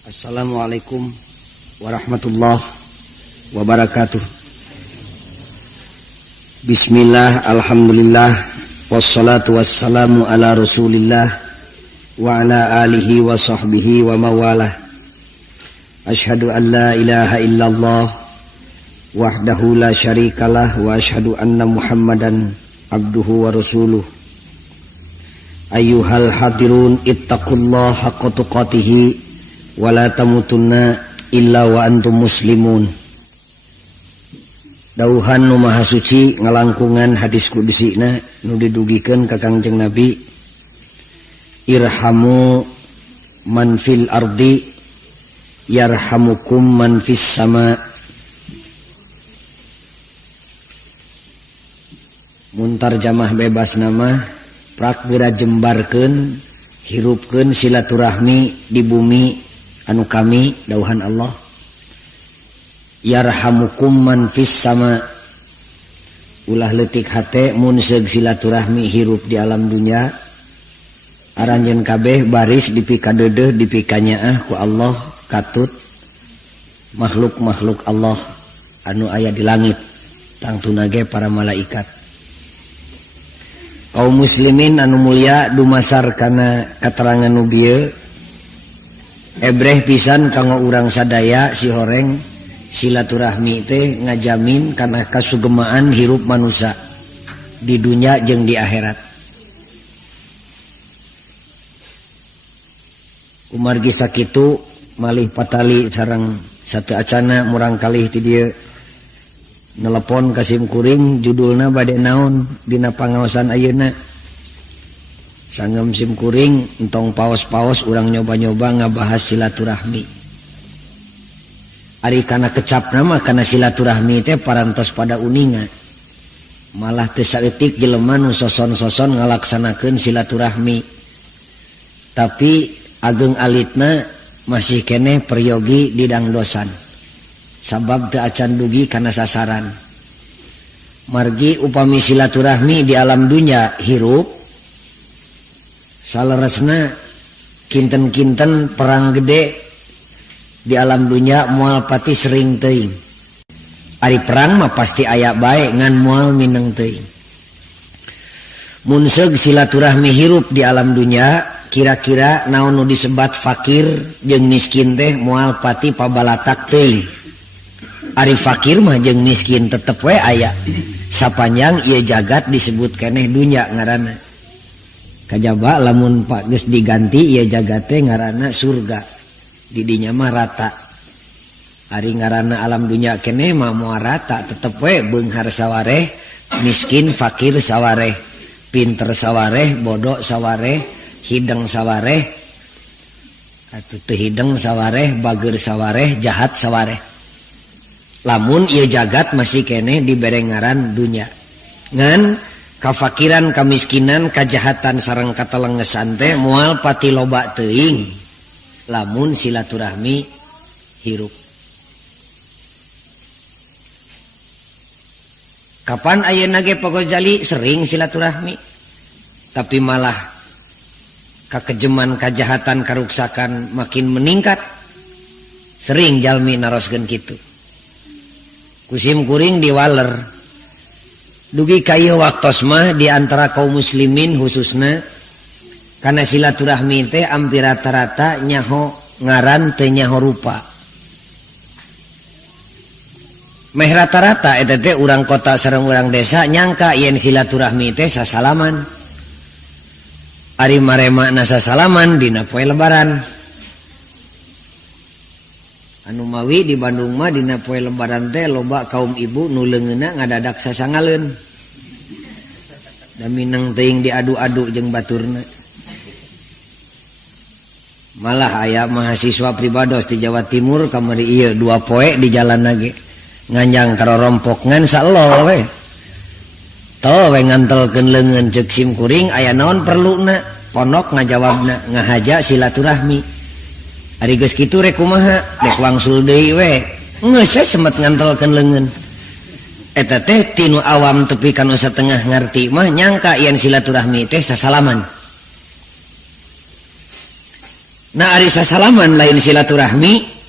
Assalamualaikum warahmatullahi wabarakatuh. Bismillah, alhamdulillah, wassalatu wassalamu ala rasulillah wa ala alihi wa sahbihi wa mawalah. Ashhadu an la ilaha illallah wahdahu la syarikalah wa ashhadu anna muhammadan abduhu wa rasuluh. Ayyuhal hadirun ittaqullaha haqqa tuqatih wa la tamutunna illa wa antum muslimun. Dauhan nu maha suci ngalangkungan hadis qudusina nu didugikeun ka Kangjeng Nabi, irhamu man fil ardi yarhamukum man fis sama. Muntar jamah bebas nama prak geura jembarkeun hirupkeun silaturahmi di bumi anu kami dauhan Allah. Yarhamukum man fis sama, ulah leutik hate mun seug silaturahmi hirup di alam dunya aranjeun kabeh baris dipikadeudeuh dipikanyaah ku Allah katut makhluk-makhluk Allah anu aya di langit tangtuna ge para malaikat. Kaum muslimin anu mulia dumasar kana katerangan nu bieu ebreh pisan kanggo urang sadaya si horeng silaturahmi teh ngajamin kana kasugemaan hirup manusia di dunia jeung di akhirat. Umargi sakitu malih patali sareng satu acana murang kalih ti dieu nelepon ka sim kuring judulna bade naon dina pangaosan ayeuna. Sanggem sim kuring entong paos-paos urang nyoba-nyoba ngabahas silaturahmi. Ari kana kecap nama kana silaturahmi teh parantos pada uninga malah teu saeutik jelema nu soson-soson ngalaksanakeun silaturahmi tapi ageng alitna masih keneh peryogi di dangdosan sabab teu acan dugi kana sasaran. Margi upami silaturahmi di alam dunya hirup saleresna kinten-kinten perang gede di alam dunia moal pati sering teuing. Ari perang mah pasti aya bae ngan moal mineng teuing. Mun seug silaturahmi hirup di alam dunia kira-kira naon nu disebat fakir jeung miskin teh moal pati pabalatak teuing. Ari fakir mah jeung miskin tetep we aya sapanjang ieu jagat disebut keneh dunya ngaranna. Kajaba lamun pak geus diganti ieu jagat teh ngaranna surga. Di dinya mah rata. Ari ngaranna alam dunya keneh mah moal rata tetep we beunghar sawareh, miskin fakir sawareh, pinter sawareh, bodoh sawareh, hideng sawareh, atuh teu hideng sawareh, bager sawareh, jahat sawareh. Lamun ieu jagat masih keneh dibere ngaran dunya. Ngan kafakiran, kamiskinan, kajahatan sareng katelengesan teh moal pati loba teuing. Lamun silaturahmi hirup. Kapan ayeuna ge pagojali sering silaturahmi tapi malah kakejeman kajahatan karuksakan makin meningkat. Sering jalmi naroskeun kitu. Kusim kuring diwaler. Dugi ka ieu waktos mah di antara kaum muslimin khususna karena silaturahmi teh hampir rata-rata nyaho ngaran teh nyaho rupa. Meh rata-rata eta teh urang kota sareng urang desa nyangka yen silaturahmi teh sasalaman. Ari maremakna sasalaman dina poe lebaran. Anu mawi di Bandung mah dina poe lebaran teh loba kaum ibu nu leungeunna ngadadak sasangaleun. Da mineng teuing diadu-adu jeung baturna. Malah aya mahasiswa pribados di Jawa Timur kamari ieu 2 poe di jalan lagi nganjang karo rompok ngan saelol we. Teu we ngantelkeun leungeun ceuk sim kuring aya naon perluna? Ponok ngajawabna ngahaja silaturahmi. Ari geus kitu rek kumaha? Rek wangsul deui we. Geus we sempat ngantelkeun leungeun. Eta teh tinu awam tepi kana satengah ngarti mah nyangka yen silaturahmi teh sasalaman. Nah ari sasalaman lain silaturahmi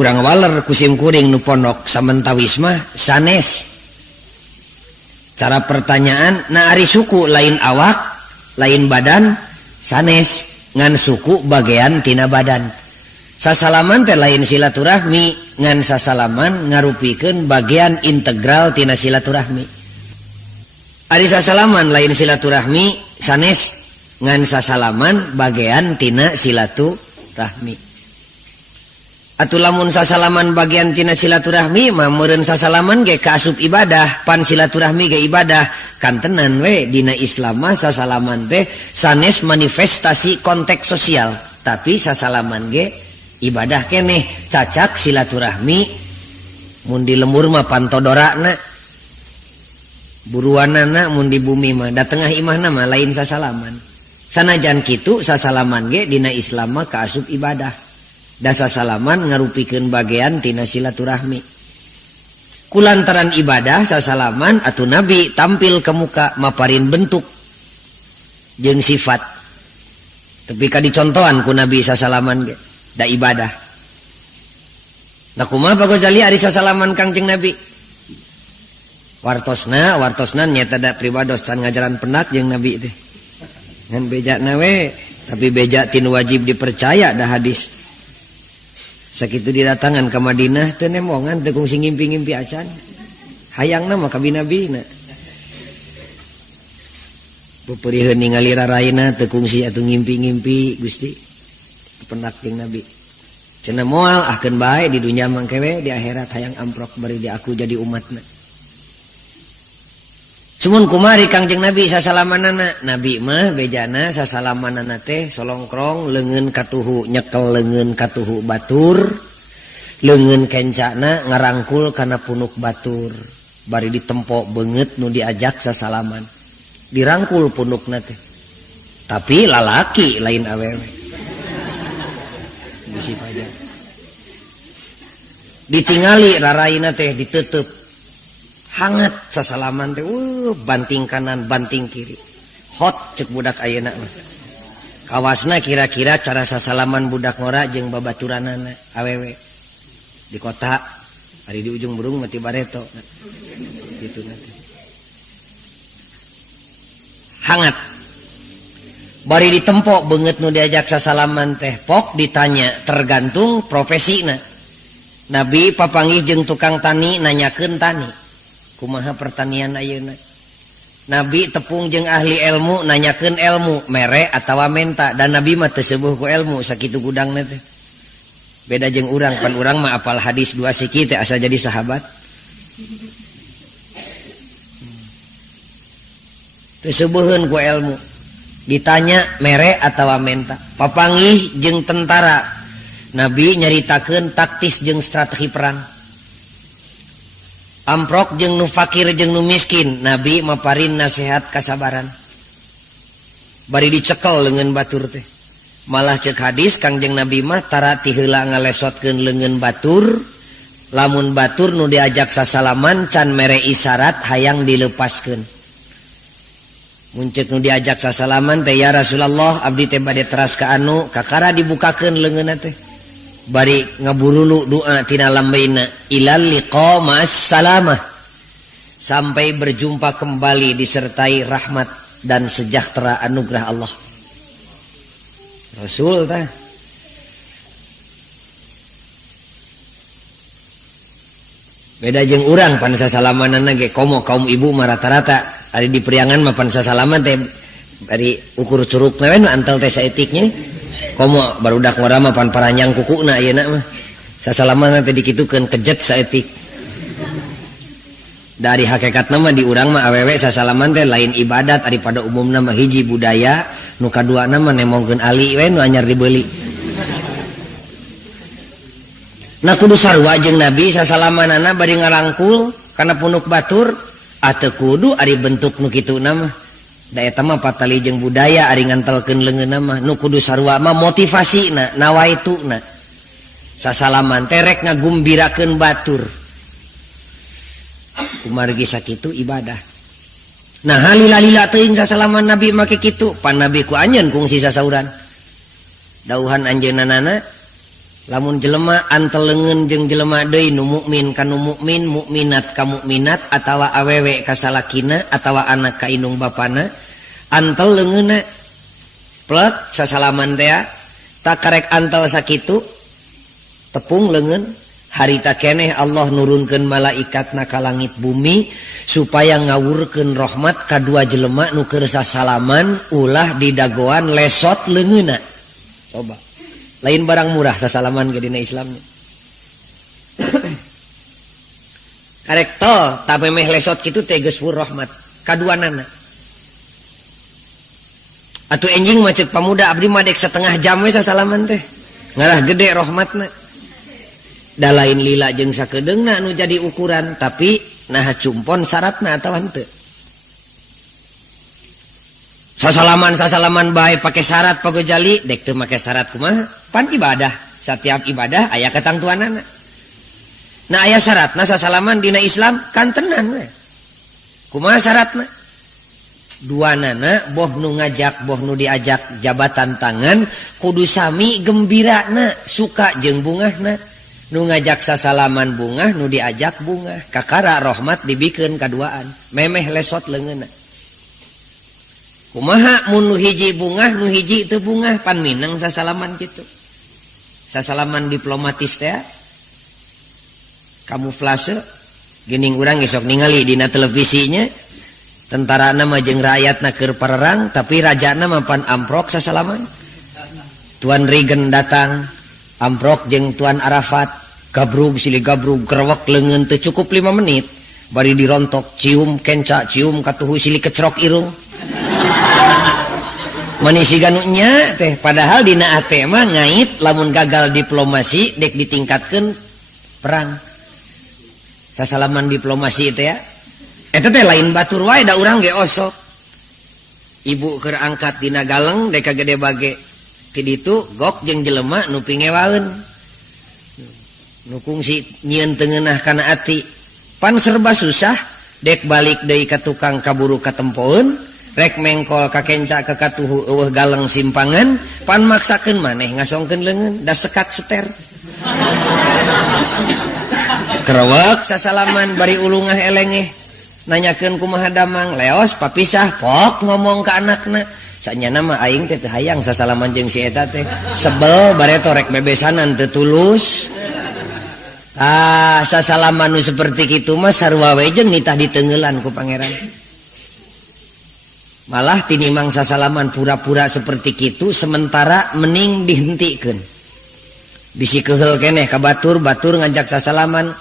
urang waler kusim kuring nu pondok samentawis mah sanes. Cara pertanyaan, nah ari suku lain awak lain badan sanes ngan suku bagian tina badan. Sasalaman teh lain silaturahmi ngan sasalaman ngarupikeun bagian integral tina silaturahmi. Ari sasalaman lain silaturahmi sanes ngan sasalaman bagian tina silaturahmi. Atuh lamun sasalaman bagian tina silaturahmi mah meureun sasalaman ge kaasup ibadah, pan silaturahmi ge ibadah. Kantenan we dina Islam mah sasalaman teh sanes manifestasi konteks sosial, tapi sasalaman ge ibadah keneh. Cacak silaturahmi mun di lembur mah pantodorana, buruanana mun di bumi mah da tengah imahna mah lain sasalaman. Sanajan kitu sasalaman ge dina Islam mah kaasup ibadah. Dasa salaman ngarupikeun bagian tina silaturahmi. Kulantaran ibadah sasalaman atuh Nabi tampil ke muka maparin bentuk jeung sifat. Tapi ka dicontohan ku Nabi sasalaman ge da ibadah. Da kumaha Pak Ghazali ari sasalaman Kangjeng Nabi? Wartosna nyata da pribados can ngajaran pendak jeung Nabi teh. Ngan bejana we, tapi beja tinu wajib dipercaya da hadis. Sakitu didatangan ke Madinah teu nemongan teu kungsi ngimpi-ngimpi acan. Hayangna mah ka bina-bina. Peupeurieun ningali raraina teu kungsi atuh ngimpi-ngimpi Gusti. Pendak jeung Nabi. Cenah moal ahkeun bae di dunya mangkewe di akhirat hayang amprok bari di aku jadi umatna. Cuman kumari Kangjeng Nabi sasalamanana, Nabi mah bejana sasalamanana teh solongkrong leungeun katuhu nyekel leungeun katuhu batur, leungeun kencana ngarangkul kana punuk batur, bari ditempo beungeut nu diajak sasalaman, dirangkul punukna teh. Tapi lalaki lain awewe. Bisi pajak. Ditingali raraina teh diteuteub. Hangat sasalaman teh banting kanan banting kiri hot cek budak ayeuna mah kawasna kira-kira cara sasalaman budak ngora jeung babaturanana awewe di kota ari di ujung burung mati bareto gitu nanti hangat bari ditempo beungeut nu diajak sasalaman teh pok ditanya tergantung profesina. Nabi papanggih jeung tukang tani nanyakeun tani kumaha pertanian ayeuna. Nabi tepung jeung ahli ilmu nanyakeun ilmu mere atawa menta, dan Nabi mah teu seueuh ku ilmu sakitu gudangna teh. Beda jeung urang, pan urang mah apal hadis 2 siki teh asa jadi sahabat. Teu seueuheun ku ilmu. Ditanya mere atawa menta. Papanggih jeung tentara. Nabi nyaritakeun taktis jeung strategi perang. Amprok jeung nu fakir jeung nu miskin, Nabi maparin nasihat kasabaran. Bari dicekel leungeun batur teh. Malah ceuk hadis Kangjeng Nabi mah tara ti heula ngalesotkeun leungeun batur, lamun batur nu diajak sasalaman can mere isyarat hayang dilepaskeun. Mun ceuk nu diajak sasalaman teh ya Rasulullah abdi teh bade teras ka anu kakara dibukakeun leungeunna teh. Bari ngaburulu doa tina lambaina ilal liqa ma'as salamah, sampai berjumpa kembali disertai rahmat dan sejahtera anugerah Allah. Rasul tah beda jeung urang pan sasalamanana ge komo kaum ibu mah rata-rata ari di priangan mah pan sasalaman teh bari ukur curugna we nu antel teh saeutiknya. Komo barudak ngora mah pan paranjang kukuna ayeuna mah. Sasalaman teh dikitukeun kejet saeutik. Dari hakikatna mah di urang mah awewe sasalaman teh lain ibadat ari pada umumna mah hiji budaya, nu kaduana mah nemongkeun ali we nu anyar dibeuli. Nah kudu sarua jeung Nabi sasalamanana bari ngarangkul kana punuk batur, ateu kudu ari bentuk nu kituna mah. Da eta mah patali jeung budaya ari ngantelkeun leungeunna mah nu kudu sarua mah motivasina nawaituna. Sasalaman teh rek ngagumbirakeun batur. Kumargi sakitu ibadah. Nah halila-lila teuing sasalaman Nabi make kitu, pan Nabi ku anjeun kungsi sasauran. dauhan anjeunna lamun jelema antelengeun jeung jelema deui nu mukmin ka nu mukmin, mukminat ka mukminat, atawa awewe ka salakina, atawa anak ka indung bapana, anteleungeunna plek sasalaman teh tak karek antel sakitu tepung leungeun harita keneh Allah nurunkeun malaikatna ka langit bumi supaya ngawurkeun rahmat ka dua jelema nu keur sasalaman ulah didagoan lesot leungeunna. Coba lain barang murah sasalaman ke dina Islam. Karek tol tapi meh lesot kitu teh geus pur rahmat kaduanana. Atuh enjing mah ceuk pamuda abdi mah dek setengah jam we sasalaman teh. Ngarah gede rahmatna. Da lain lila jeung sakedeungna anu jadi ukuran tapi nah cumpon syaratna atawa henteu. Sasalaman bae pake syarat pagojali dek teu make syarat kumaha? Pan ibadah. Setiap ibadah aya katangtuanana. Nah aya syaratna sasalaman dina Islam kan tenan we. Kumaha syaratna? Duanana boh nu ngajak boh nu diajak jabatan tangan kudu sami gembirana suka jeung bungahna. Nu ngajak sasalaman bungah nu diajak bungah. Kakara rahmat dibikeun kaduaan. Memeh lesot leungeunna. Kumaha mun nu hiji bungah nu hiji teu bungah pan mineng sasalaman kitu. Sasalaman diplomatis teh kamuflase geuning urang gesok ningali dina televisinya tentarana mah jeung rakyatna keur parerang tapi rajana mah pan amprok sasalaman. Tuan Reagan datang amprok jeung Tuan Arafat gabrug silih gabrug kerewek leungeun teu cukup 5 menit bari dirontok cium kenca cium katuhu silih kecrok irung. Manisi ganunya teh padahal dina ate mah ngait lamun gagal diplomasi dek ditingkatkeun perang. Sasalaman diplomasi teh ya. Eta teh lain batur wae da urang ge osok. Ibu keur angkat dina galeng dek kagede bage. Ti ditu gok jeung jelema nu pingewaeun. Nu kungsi nyieun teu ngeunah kana ati. Pan serba susah dek balik deui ka tukang kaburu katempoeun. Rek mengkol kakenca ke katuhu eueuh galeng simpangan pan maksakeun maneh ngasongkeun leungeun da sekak seter. Kerewek sasalaman bari ulungah elengeh nanyakeun kumaha damang leos papisah pok ngomong ka anakna sanyana mah aing teh teu hayang sasalaman jeung si eta teh sebel bareto rek bebesanan teu tulus. Sasalaman nu seperti kitu mah sarua we jeung nitah diteungeulan ku pangeran. Malah tinimang sasalaman pura-pura seperti kitu sementara mending dihentikeun. Bisi keheul keneh ka batur ngajak sasalaman,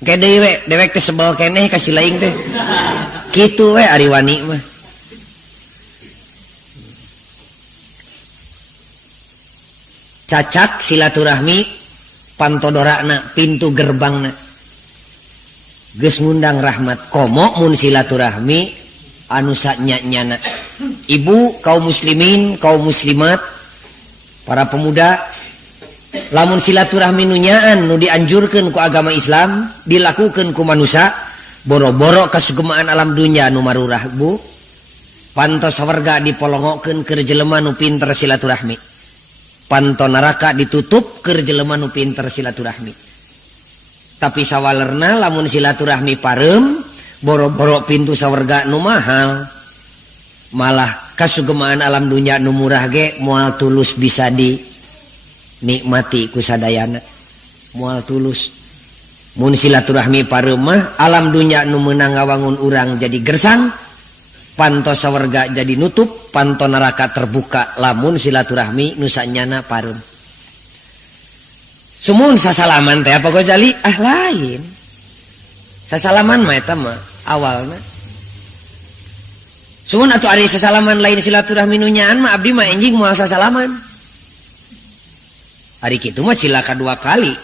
ge deui we dewek teh sebel keneh ka si laing teh. Kitu we ari wani mah. Cacak silaturahmi pantodorana pintu gerbangna. Geus ngundang rahmat komo mun silaturahmi anu saknya-nyana. Ibu, kaum muslimin, kaum muslimat, para pemuda, lamun silaturahmi nu nyaan nu dianjurkeun ku agama Islam dilakukeun ku manusia boro-boro kasugemaan alam dunya nu marurah bu panto sawarga dipolongokeun keur jelema nu pinter silaturahmi panto neraka ditutup keur jelema nu pinter silaturahmi. Tapi sawalerna lamun silaturahmi pareum boro-boro pintu sawarga nu mahal malah kasugemaan alam dunya nu murah ge moal tulus bisa dinikmati ku sadayana moal tulus. Mun silaturahmi pareum mah alam dunya nu meunang ngawangun urang jadi gersang panto sawarga jadi nutup panto neraka terbuka lamun silaturahmi nu sanyana pareum. Sumun sasalaman teh apa Ghazali lain. Sasalaman mah eta mah awalna. Sumun atuh ari sasalaman lain silaturahmi nu nyaan mah abdi mah enjing moal sasalaman. Ari kitu mah cilaka 2 kali.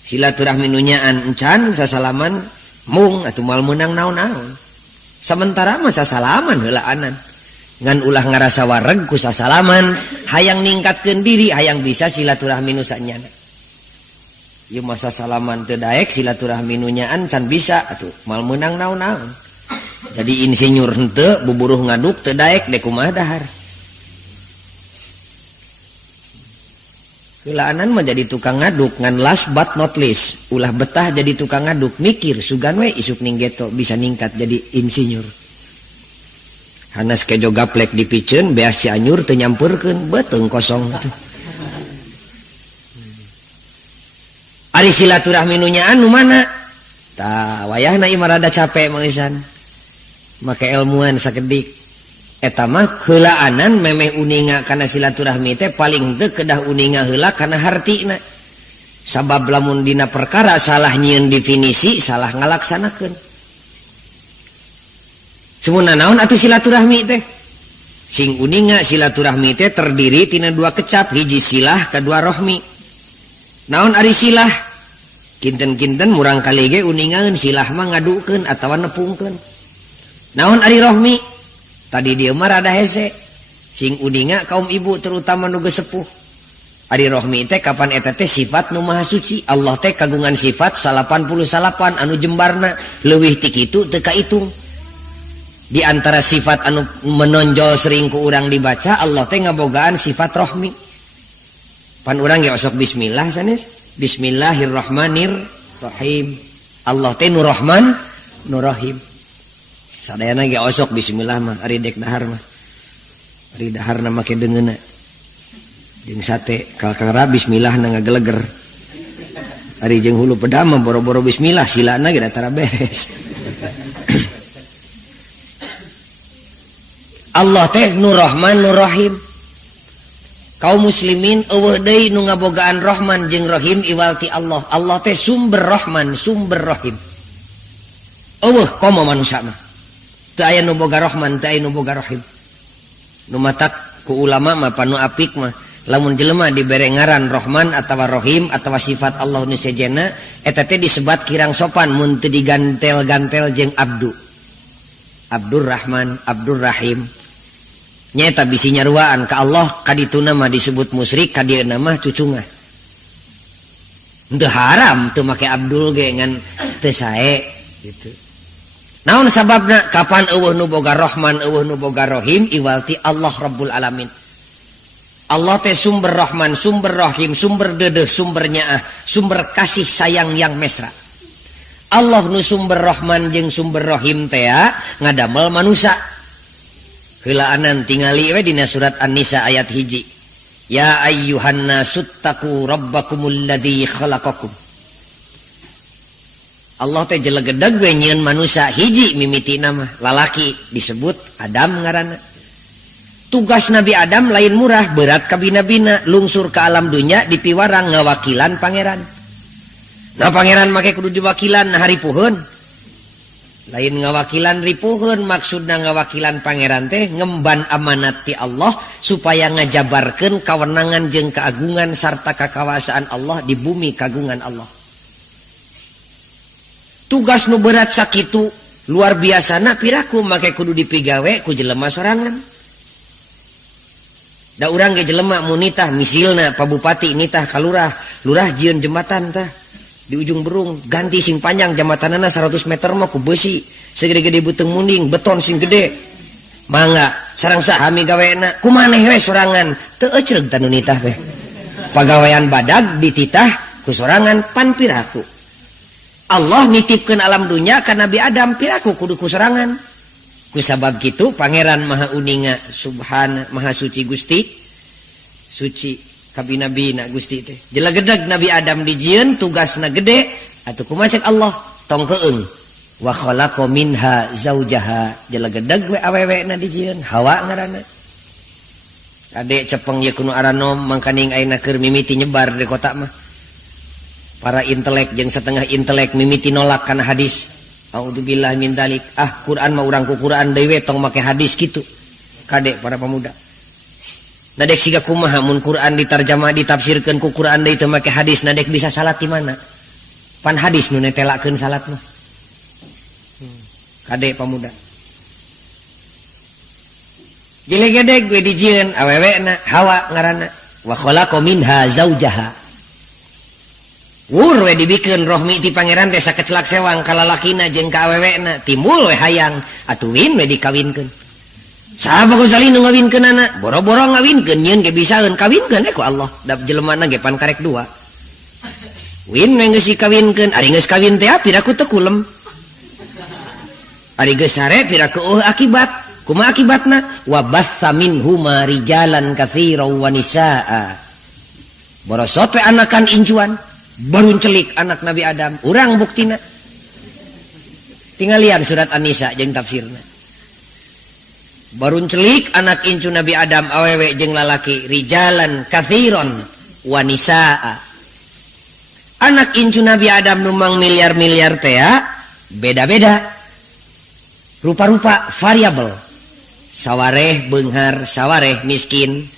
Silaturahmi nu nyaan encan sasalaman mung atuh moal meunang naon-naon. Sementara mah sasalaman heulaanan. Ngan ulah ngarasa wareg ku sasalaman, hayang ningkatkeun diri, hayang bisa silaturahmi nu sanyana. Ieu masa salaman teu daek silaturahmi nu nyaan can bisa atuh moal meunang naon-naon. Jadi insinyur henteu buburuh ngaduk teu daek dek kumaha dahar. Heulaanan mah jadi tukang ngaduk ngan last but not least ulah betah jadi tukang ngaduk mikir sugan we isuk ning geto bisa ningkat jadi insinyur. Hanas kejo gaplek dipikeun beas Cianjur teu nyampeurkeun beuteung kosong teh. Ari silaturahmi nu nyaan nu mana? Tah wayahna ieu rada capek mangisan. Make ilmuan sakedik. Eta mah heulaanan memeh uninga kana silaturahmi teh paling teu kedah uninga heula kana hartina. Sabab lamun dina perkara salah nyieun definisi, salah ngalaksanakeun. Semunna naon atuh silaturahmi teh? Sing uninga silaturahmi teh terdiri tina dua kecap, hiji silah, kedua rohmi. Naon ari silah? Kinten-kinten murang kali ge uningaeun silah mah ngadukeun atawa nepungkeun. Naon ari rohmi? Tadi dia mah rada hese. Sing uninga kaum ibu terutama nu geus sepuh. Ari rohmi teh kapan eta teh sifat nu maha suci. Allah teh kagungan sifat 88 anu jembarna leuwih ti kitu teu kaitung. Di antara sifat anu menonjol sering ku urang dibaca Allah teh ngabogaan sifat rohmi. Pan urang ge osok bismillah sanes. Bismillahirrahmanirrahim. Allah teh nu Rahman nu Rahim. Sadayana ge osok bismillah mah ari dek dahar mah. Ari daharna make deungeuna. Jeung sate kalkara bismillah na ngageleger. Ari jeung hulu pedam mah boro-boro bismillah silana ge da tara beres. Allah teh nu Rahman nu Rahim. Kaum muslimin eueuh deui nu ngabogaan Rahman jeung Rahim iwalti Allah. Allah teh sumber Rahman, sumber Rahim. Eueuh komo manusia mah. Teu aya nu boga Rahman, teu aya nu boga Rahim. Nu matak ku ulama mah panu apik mah lamun jelema dibere ngaran Rahman atawa Rahim atawa sifat Allah nu sejenna eta teh disebat kirang sopan mun teu digantel-gantel jeung Abdu. Abdur Rahman, Abdur Rahim. Nyata bisi nyaruaan ka Allah kadituna mah disebut musyrik, kadieuna mah cucungah. Teu haram teu make Abdul ge ngan teu sae gitu. Naon sababna? Kapan eueuh nu boga Rahman, eueuh nu boga Rahim iwalti Allah Rabbul Alamin. Allah teh sumber Rahman, sumber Rahim, sumber deudeuh, sumber nyaah, sumber kasih sayang yang mesra. Allah nu sumber Rahman jeung sumber Rahim teh ngadamel manusia. Heulaanan tingali we dina surat An-Nisa ayat 1. Ya ayyuhan nasuttaqu rabbakumul ladzi khalaqakum. Allah teh jelegedeg we nyieun manusia hiji mimitina mah lalaki disebut Adam ngaranna. Tugas Nabi Adam lain murah berat ka bina-bina lungsur ke alam dunya dipiwarang ngawakilan pangeran. Nah pangeran make kudu diwakilan nah ripuheun. Lain ngawakilan ripuheun maksudna ngawakilan pangeran teh ngemban amanat ti Allah supaya ngajabarkeun kawenangan jeung keagungan sarta kakawaasaan Allah di bumi kagungan Allah. Tugas nu berat sakitu luar biasana piraku make kudu dipigawe ku jelema sorangan. Da urang ge jelema mun nitah misilna Pak Bupati nitah ka lurah, lurah jieun jembatan tah di ujung berung ganti sing panjang jembatanana 100 meter mah ku besi segede-gede beuteung munding beton sing gede. Mangga sareng saha migawena kumaneh we sorangan teu ecreug tanu nitah teh. Pagawean badag dititah ku sorangan pan piraku. Allah nitipkeun alam dunya ka Nabi Adam piraku kudu kuserangan. Kusabab kitu pangeran maha uninga subhana maha suci Gusti. Suci kabina-bina Gusti teh. Jelegedeg Nabi Adam dijieun tugasna gede atuh kumaha cek Allah tong keung. Wa khalaqa minha zaujaha jelegedeg we awewena dijieun Hawa ngaranna. Ade cepeng ye kuno aranom mangkaning ayeuna keur mimiti nyebar di kota mah. Para intelek jeung setengah intelek mimiti nolak kana hadis. A'udzubillahi min dzalik. Quran mah urang ku Quran deui we tong make hadis kitu. Kade para pemuda. Nadek siga kumaha mun Quran ditarjamah ditafsirkeun ku Quran deui teu make hadis nadek bisa salat di mana? Pan hadis nu netelakeun salat mah. Kade pemuda. Jelegedeg we dijieun awewena Hawa ngaranna. Wa khalaqa minha zaujaha. Wur we dibikeun rohmi ti pangeran teh sakecelak sewang ka lalakina jeung ka awewena timbul we hayang atuhin we dikawinkeun. Saha Ghazali nu ngawinkeun anak boro-boro ngawinkeun nyeun ge bisaeun kawinkeun ku Allah da jelemana ge pan karek dua win geus dikawinkeun ari geus kawin teh piraku teu kulem ari geus sare piraku akibat kumaha akibatna wa batsa minhuma rijalan katsiran wa nisaa borosot we anakan incuan baru celik anak Nabi Adam urang buktina tinggal lihat surat An-Nisa jeung tafsirna baru celik anak incu Nabi Adam awewe jeung lalaki rijalan katsiran wa nisaa anak incu Nabi Adam numang miliar-miliar teh beda-beda rupa-rupa variabel sawareh beunghar sawareh miskin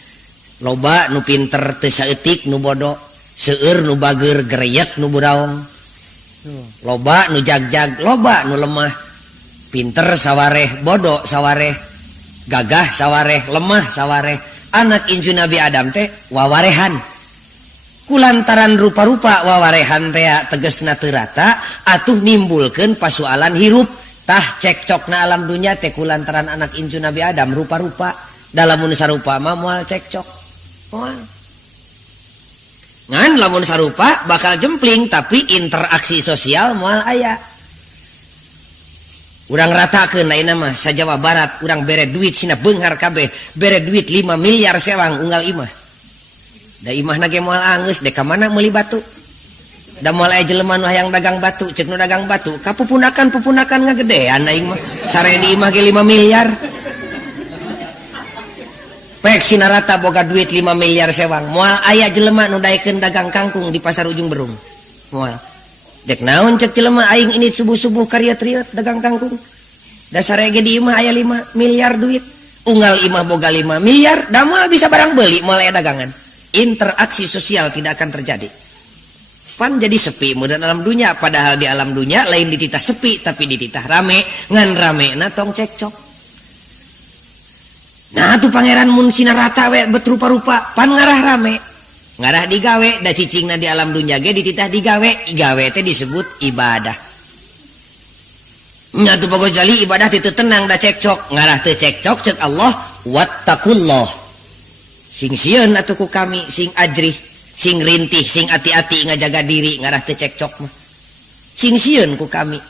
loba nu pinter teu saeutik nu bodoh seueur nu bageur gereyek nu buraong loba nu jagjag loba nu lemah pinter sawareh bodoh sawareh gagah sawareh lemah sawareh anak incu Nabi Adam teh wawarehan kulantaran rupa-rupa wawarehan teh tegesna teu rata atuh nimbulkeun pasoalan hirup tah cekcokna alam dunya teh kulantaran anak incu Nabi Adam rupa-rupa dalam sarupa mah moal cekcok moal ngan lamun sarupa bakal jempling tapi interaksi sosial moal aya urang ratakeun lainna mah sa Jawa Barat urang bere duit sina beunghar kabeh bere duit 5 miliar sewang unggal imah da imahna ge moal angeus dek ka mana meuli batu da moal aya jelema nu hayang dagang batu ceuk nu dagang batu kapupunakan ngagedean aing mah sare di imah ge 5 miliar pek sina rata boga duit 5 miliar sewang moal aya jelema nu daekeun dagang kangkung di pasar ujung Berung moal dek naon cek jelema aing ini subuh-subuh karya-triot dagang kangkung dasar ge di imah aya 5 miliar duit unggal imah boga 5 miliar da moal bisa barang beli moal aya dagangan interaksi sosial tidak akan terjadi pan jadi sepi mudah alam dunya padahal di alam dunya lain dititah sepi tapi dititah rame ngan rame na tong cekcok nah tuh pangeran mun sina rata we bet rupa-rupa pan ngarah rame ngarah digawe da cicingna di alam dunya ge dititah digawe gawe teh disebut ibadah nya tuh Ghazali ibadah teh tenang da cekcok ngarah teu cekcok ceuk Allah wattaqullah sing sieun atuh ku kami sing ajrih sing rintih sing ati-ati ngajaga diri ngarah teu cekcok mah sing sieun ku kami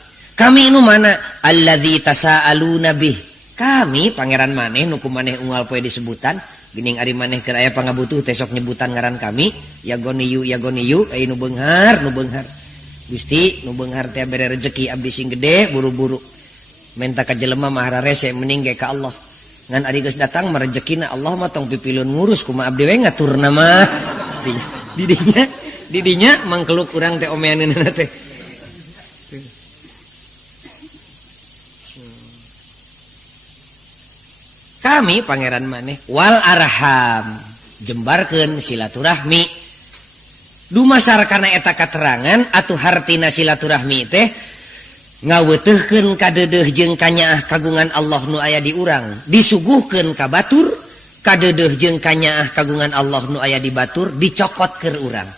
nu mana alladzi tasaaluna bih kami pangeran maneh nu ku maneh unggal poe disebutan geuning ari maneh keur aya pangabutuh teh sok nyebutan ngaran kami ya goniyu aya nu beunghar Gusti nu beunghar teh bere rezeki abdi sing gede buru-buru menta ka jelema mah rarese mending ge ka Allah ngan ari geus datang mah rezekina Allah mah tong pipilun ngurus kumaha abdi we ngaturna mah didinya mangkeluk urang teh omeaneunna teh kami pangeran maneh wal arham jembarkeun silaturahmi dumasar kana eta katerangan atuh hartina silaturahmi teh ngaweuteungkeun kadeudeuh jeung kanyaah kagungan Allah nu aya di urang disuguhkeun ka batur kadeudeuh jeung kanyaah kagungan Allah nu aya di batur dicokot keur urang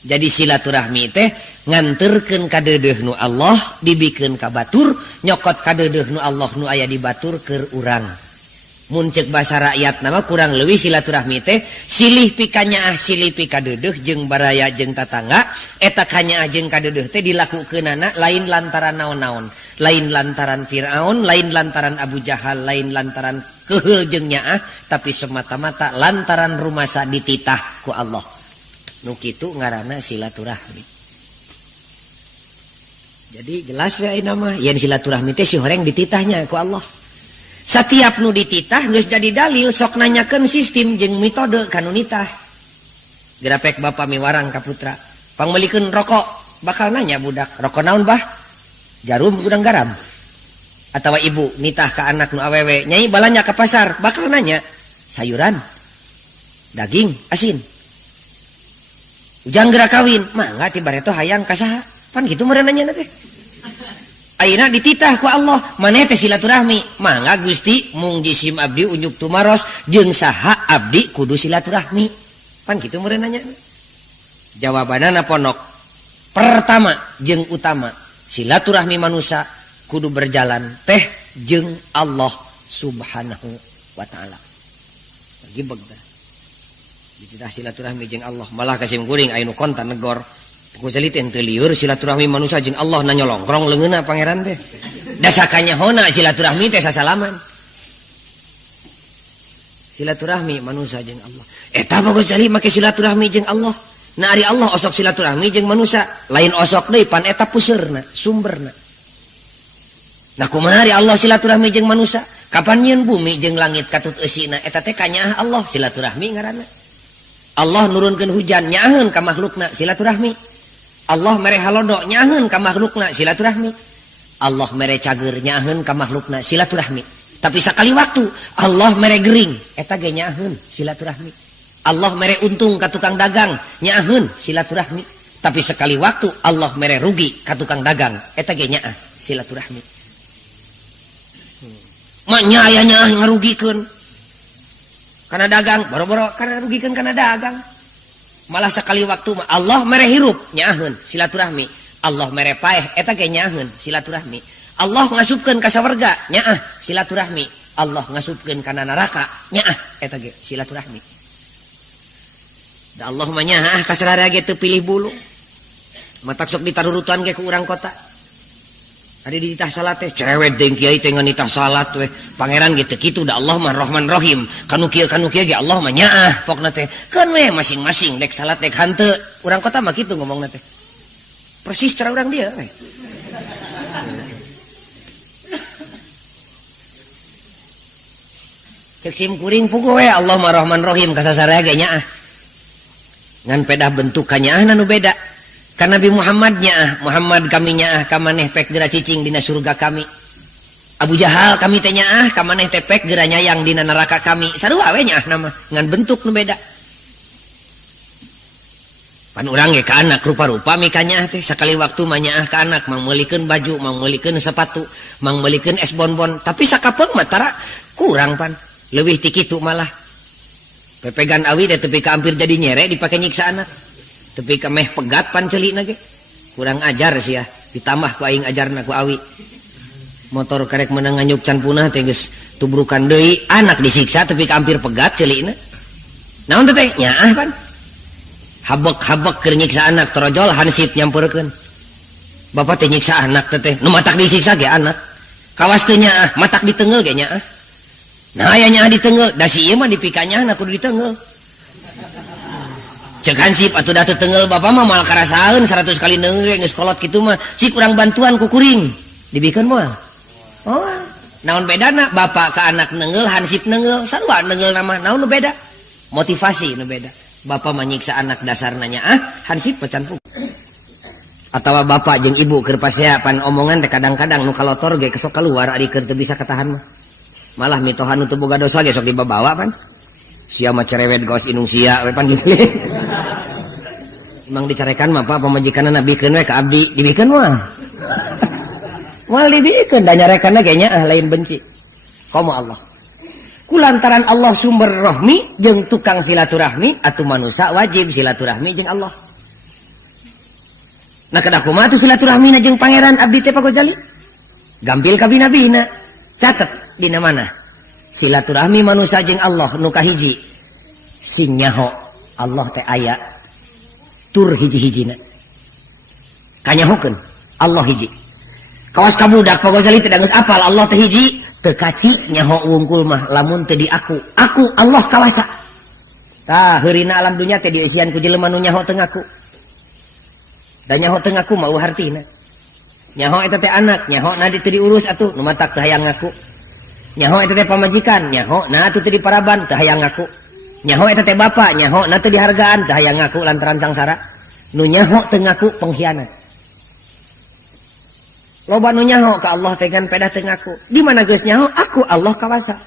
jadi silaturahmi teh nganterkeun kadeudeuh nu Allah dibikeun ka batur nyokot kadeudeuh nu Allah nu aya di batur keur urang mun ceuk basa rakyat nama kurang leuwih silaturahmi teh silih pi kanyaah silih pi kadeudeuh jeung baraya jeung tatangga eta kanyaah jeung kadeudeuh teh dilakukeunana lain lantaran naon-naon lain lantaran Firaun lain lantaran Abu Jahal lain lantaran keheul jeung nyaah tapi semata-mata lantaran rumasa dititah ku Allah nu kitu ngaranna silaturahmi jadi jelas we ayeuna mah yen silaturahmi teh si horeng dititahnya ku Allah setiap nu dititah geus jadi dalil sok nanyakeun sistem jeung metode kanu nitah gerapek bapa miwarang ka putra pangmelikeun rokok bakal nanya budak rokok naon bah jarum gudang garam atawa ibu nitah ka anak nu awewe nyai balanya ka pasar bakal nanya sayuran daging asin ujang geura kawin mangga ti bareto hayang ka saha pan kitu meureun nanya teh ayeuna dititah ku Allah maneh teh silaturahmi mangga Gusti mung jisim abdi unjuk tumaros jeung saha abdi kudu silaturahmi pan kitu meureun nanya jawabanana ponok pertama jeung utama silaturahmi manusia kudu berjalan teh jeung Allah subhanahu wa taala. Gibeg tah. Dititah silaturahmi jeung Allah, malah kasim kuring aya nu kontan negor. Gozali teh teu lieur silaturahmi manusia jeung Allah na nyolongkrong leungeuna pangeran teh. Da sakanyahona silaturahmi teh sasalaman. Silaturahmi manusia jeung Allah. Eta mah Gozali make silaturahmi jeung Allah. Na ari Allah osok silaturahmi jeung manusia, lain osok deui pan eta puseurna, sumberna. Nah kumaha ari Allah silaturahmi jeung manusia? Kapan nyieun bumi jeung langit katut eusina eta teh kanyaah Allah silaturahmi ngaranna. Allah nurunkeun hujan nyaheun ka makhlukna silaturahmi. Allah mere halodo nyaheun ka makhlukna silaturahmi. Allah mere cager nyaheun ka makhlukna silaturahmi. Tapi sakali waktu Allah mere gering eta ge nyaheun silaturahmi. Allah mere untung ka tukang dagang nyaheun silaturahmi. Tapi sekali waktu Allah mere rugi ka tukang dagang eta ge nyaah silaturahmi. Maknya aya nyaah ngarugikeun kana dagang, boro-boro kana rugikeun kana dagang. Malah sekali waktu Allah mere hirup nyaheun silaturahmi. Allah mere paeh eta ge nyaheun silaturahmi. Allah ngasupkeun ka sawarga nyaah silaturahmi. Allah ngasupkeun kana neraka nyaah eta ge silaturahmi. Da Allah mah nyaah ka sararea ge teu pilih bulu. Matak sok ditarurutan ge ku urang kota. Ari di titah salat teh cerewet deung kiai teh nganitah salat we. Pangeran ge teu kitu da Allah mah Rahman Rahim. Kanu kieu ge Allah mah nyaah pokna teh. Keun we masing-masing dek salat dek hanteu. Urang kota mah kitu ngomongna teh. Persis cara urang dia we. Cek sim kuring puguh we Allah mah Rahman Rahim ka sasarea ge nyaah. Ngan pedah bentuk kanyaahna nu beda. Ka Nabi Muhammad nyaah, Muhammad kami nyaah ka maneh pek geura cicing dina surga kami. Abu Jahal kami teh nyaah ka maneh teh pek geura nyayang dina neraka kami. Sarua we nyaah nama ngan bentuk nu beda. Pan urang ge ka anak rupa-rupa mika nyaah teh sakali waktu mah nyaah ka anak mang meulikeun baju, mang meulikeun sepatu, mang meulikeun es bonbon, tapi sakapeung mah tara kurang pan. Leuwih ti kitu malah. Pepegan awi teh tepi ka hampir jadi nyere dipake nyiksa anak. Tepi ka meh pegat pan ceulina ge. Kurang ajar sia, ditambah ku aing ajarna ku awi. Motor karek meunang nganyuk can punah teh geus tubrukan deui, anak disiksa tepi ka hampir pegat ceulina. Naon teh nyaah pan? Habek-habek keur nyiksa anak torojol hansip nyampeurkeun. Bapak teh nyiksa anak teh nu matak disiksa ge anak. Kawas teh nyaah, matak diteungel ge nyaah. Nah aya nyaah diteungel, da si ieu mah dipikanyahna kudu diteungel. Cek hansip atuh da teu teungel bapak mah moal karasaeun 100 kali neungeul geus kolot kitu mah cik urang bantuan ku kuring dibikeun moal. Oh, naon bedana bapak ka anak neungeul hansip neungeul sarua neungeul nama naon nu beda? Motivasi nu beda. Bapak mah nyiksa anak dasarna nyaah, hansip pacan pug. Atawa bapak jeung ibu keur pasea pan omongan teh kadang-kadang nu kalotor ge kesok kaluar ari keur teu bisa katahan mah. Malah mitohan nu teu boga dosa ge sok dibawa pan. Sia mah cerewet gaos inung sia we pan gitu. Emang dicarekan mah Pak pamajikanna nabikeun we ka abdi, dibikeun mah. Moal dibikeun da nyarekanna ge nya lain benci. Komo Allah. Kulantaran Allah sumber rohmi jeung tukang silaturahmi atuh manusia wajib silaturahmi jeung Allah. Nah kedah kumaha atuh silaturahmina jeung pangeran abdi teh Pak Gozali? Gampil ka bina-bina. Catet dina mana? Silaturahmi manusia jeung Allah nu kahiji sing nyaho Allah teh aya tur hiji-hijina kanyahokeun Allah hiji kawas kabudak Pak Gozali teh geus apal Allah teh hiji teu kaci nyaho wungkul mah lamun teu di aku Allah kawasa tah heurina alam dunya teh dieusian ku jelema nu nyaho teu ngaku da nyaho teu ngaku mah hartina nyaho eta teh anak nyaho na teu diurus atuh nu matak teu hayang ngaku nyaho eta teh pamajikan nyaho na atuh teu diparaban teu hayang ngaku nyaho eta teh bapa nyaho na teu dihargaan teu hayang ngaku lantaran sangsara nu nyaho teu ngaku pengkhianat loba nu nyaho ka Allah teh kan pedah teu ngaku di mana geus nyaho aku Allah kawasa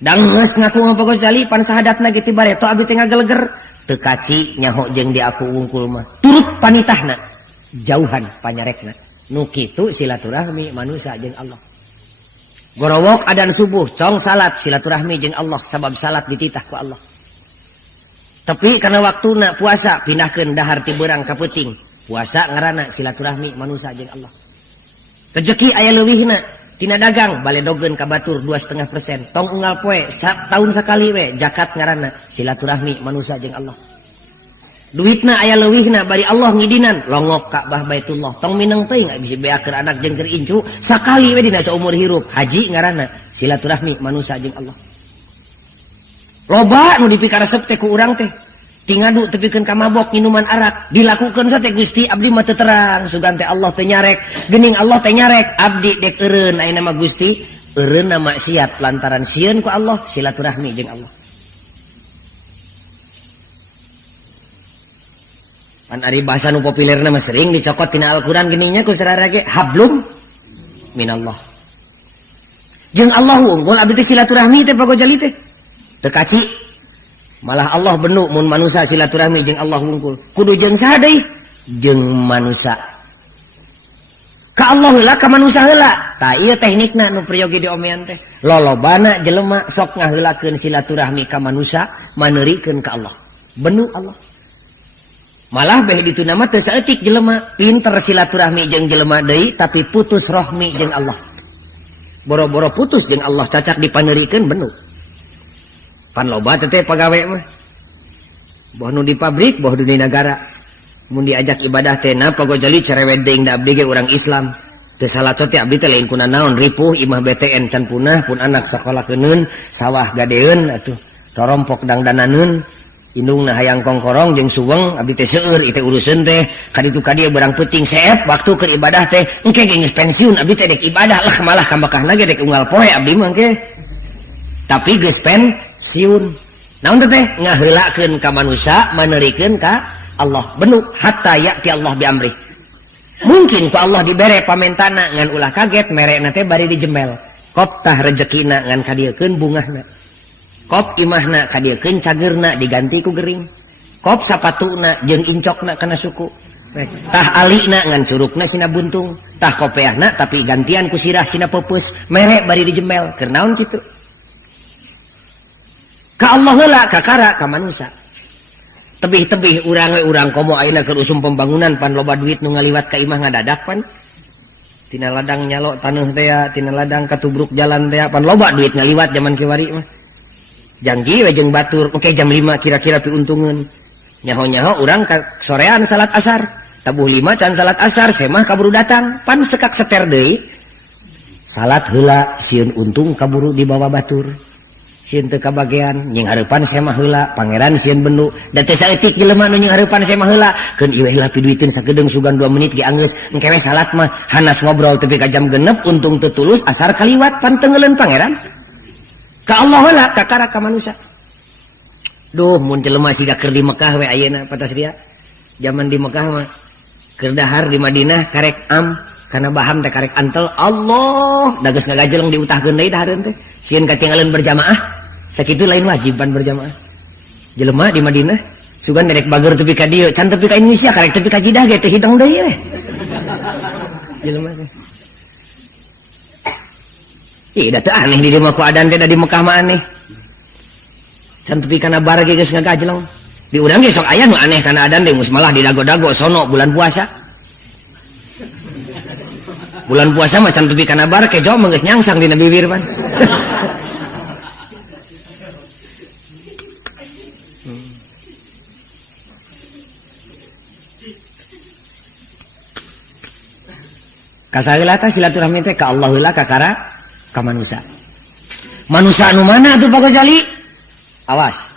da geus ngaku mah Pak Gozali pan sahadatna ge ti bareto abdi teh ngageleger teu kaci nyaho jeung di aku wungkul mah turut panitahna jauhan panyarekna nu kitu silaturahmi manusia jeung Allah. Gorowok adan subuh cong salat silaturahmi jeung Allah sabab salat dititah ku Allah. Tapi karena waktuna puasa pindahkeun dahar ti beurang ka peuting. Puasa ngaranna silaturahmi manusia jeung Allah. Rezeki aya leuwihna tina dagang baledogeun ka batur 2,5%. Tong unggal poe tahun sekali we zakat ngaranna silaturahmi manusia jeung Allah. Duitna aya leuwihna bari Allah ngidinan longok Ka'bah Baitullah. Tong mineng teuing bisa beakeun anak jeung keur incu sakali we dina saumur hirup. Haji ngaranna silaturahmi manusia jeung Allah. Loba nu dipikaresep teh ku urang teh. Tingadu tepikeun ka mabok minuman arak dilakukeun sa teh Gusti abdi mah teu terang sugan teh Allah teh nyarek geuning Allah teh nyarek abdi dek eureun ayeuna mah Gusti eureunna maksiat lantaran sieun ku Allah silaturahmi jeung Allah. Pan ari bahasa nu populerna mah sering dicokot tina Al-Qur'an geuning nya ku sararea ge hablum minallah. Jeung Allah unggul abdi teh silaturahmi teh pagojali teh. Teu kaci malah Allah benu mun manusia silaturahmi jeung Allah wungkul kudu jeung saha deui jeung manusia ka Allah heula ka manusia heula tah ieu teknikna nu priyogi diomean teh lolobana jelema sok ngaheulakeun silaturahmi ka manusia maneurikeun ka Allah benu Allah malah beh dituna mah teu saeutik jelema pinter silaturahmi jeung jelema deui tapi putus rohmi jeung Allah boro-boro putus jeung Allah cacak dipaneurikeun benu. Pan loba teh pagawe mah boh nu di pabrik boh di negara mun diajak ibadah teh na pagojali cerewet deing da abdi ge urang Islam teu salah cote abdi teh lain kuna naon ripuh imah BTN can punah pun anak sakola keuneun sawah gadeun atuh torompok dangdananeun indungna hayang kongkorong jeung suweng abdi teh seueur ieu teh urusan teh kaditu ka dieu berang peuting seep waktu keur ibadah teh engke ge geus pensiun abdi teh dek ibadah lah malah kambakahna ge dek unggal poe abdi mah engke tapi geus pensiun naon teh ngaheulakeun ka manusia maneurikeun ka Allah benu hatta ya'ti Allah bi amri mungkin ku Allah dibere pamentana ngan ulah kaget merekna teh bari dijemel kop tah rezekina ngan kadiekeun bungahna kop imahna kadiekeun cageurna diganti ku gering kop sapatuna jeung incokna kana suku tah alina ngan curugna sina buntung tah kopeahna tapi gantian ku sirah sina pepeus merek bari dijemel keur naon kitu ka Allah heula kakara ka manusia tebih-tebih urang we urang komo ayeuna keur usum pembangunan pan loba duit nu ngaliwat ka imah ngadadak pan tina ladang nyalo taneuh teh tina ladang katubruk jalan teh pan loba duit ngaliwat zaman kiwari mah janji we jeung batur oke jam 5 kira-kira piuntungeun nyaho-nyaho urang ka sorean salat asar tabuh 5 can salat asar semah kaburu datang pan sekak seter deui salat heula sieun untung kaburu dibawa batur sieun teu kabagean nying hareupan saya mah heula pangeran sieun benu da teu saeutik jelema nu nying hareupan saya mah heula keun ieu heula piduiteun sagedeung sugan 2 menit ge anggeus engke we salat mah hanas ngobrol tepi ka jam 6 untung teu tulus asar kaliwat pantenggeleun pangeran ka Allah heula kakara ka manusia duh mun jelema siga keur di Mekah we ayeuna patasria zaman di Mekah mah keur dahar di Madinah karek kana baham teh karek antel Allah da geus ngagajeleng diutahkeun deui dahareun teh sieun katinggalan berjamaah sakitu lain wajiban berjamaah jelema di Madinah sugan derek bager tepi ka dieu can tepi ka Indonesia karek tepi ka Jidah ge teu hidung deui we jelema teh ih da teu aneh di dieu mah ku adan teh da di Mekah mah aneh can tepi kana bar ge geus ngagajeleng di urang ge sok aya nu aneh kana adan teh mus malah didago-dago sono bulan puasa bulan puasa mah can tepi kana bar kejo mah geus nyangsang dina bibir pan kasaheula teh silaturahmi teh ka Allah heula kakara ka manusia. Manusia anu mana atuh Pak Ghazali? Awas.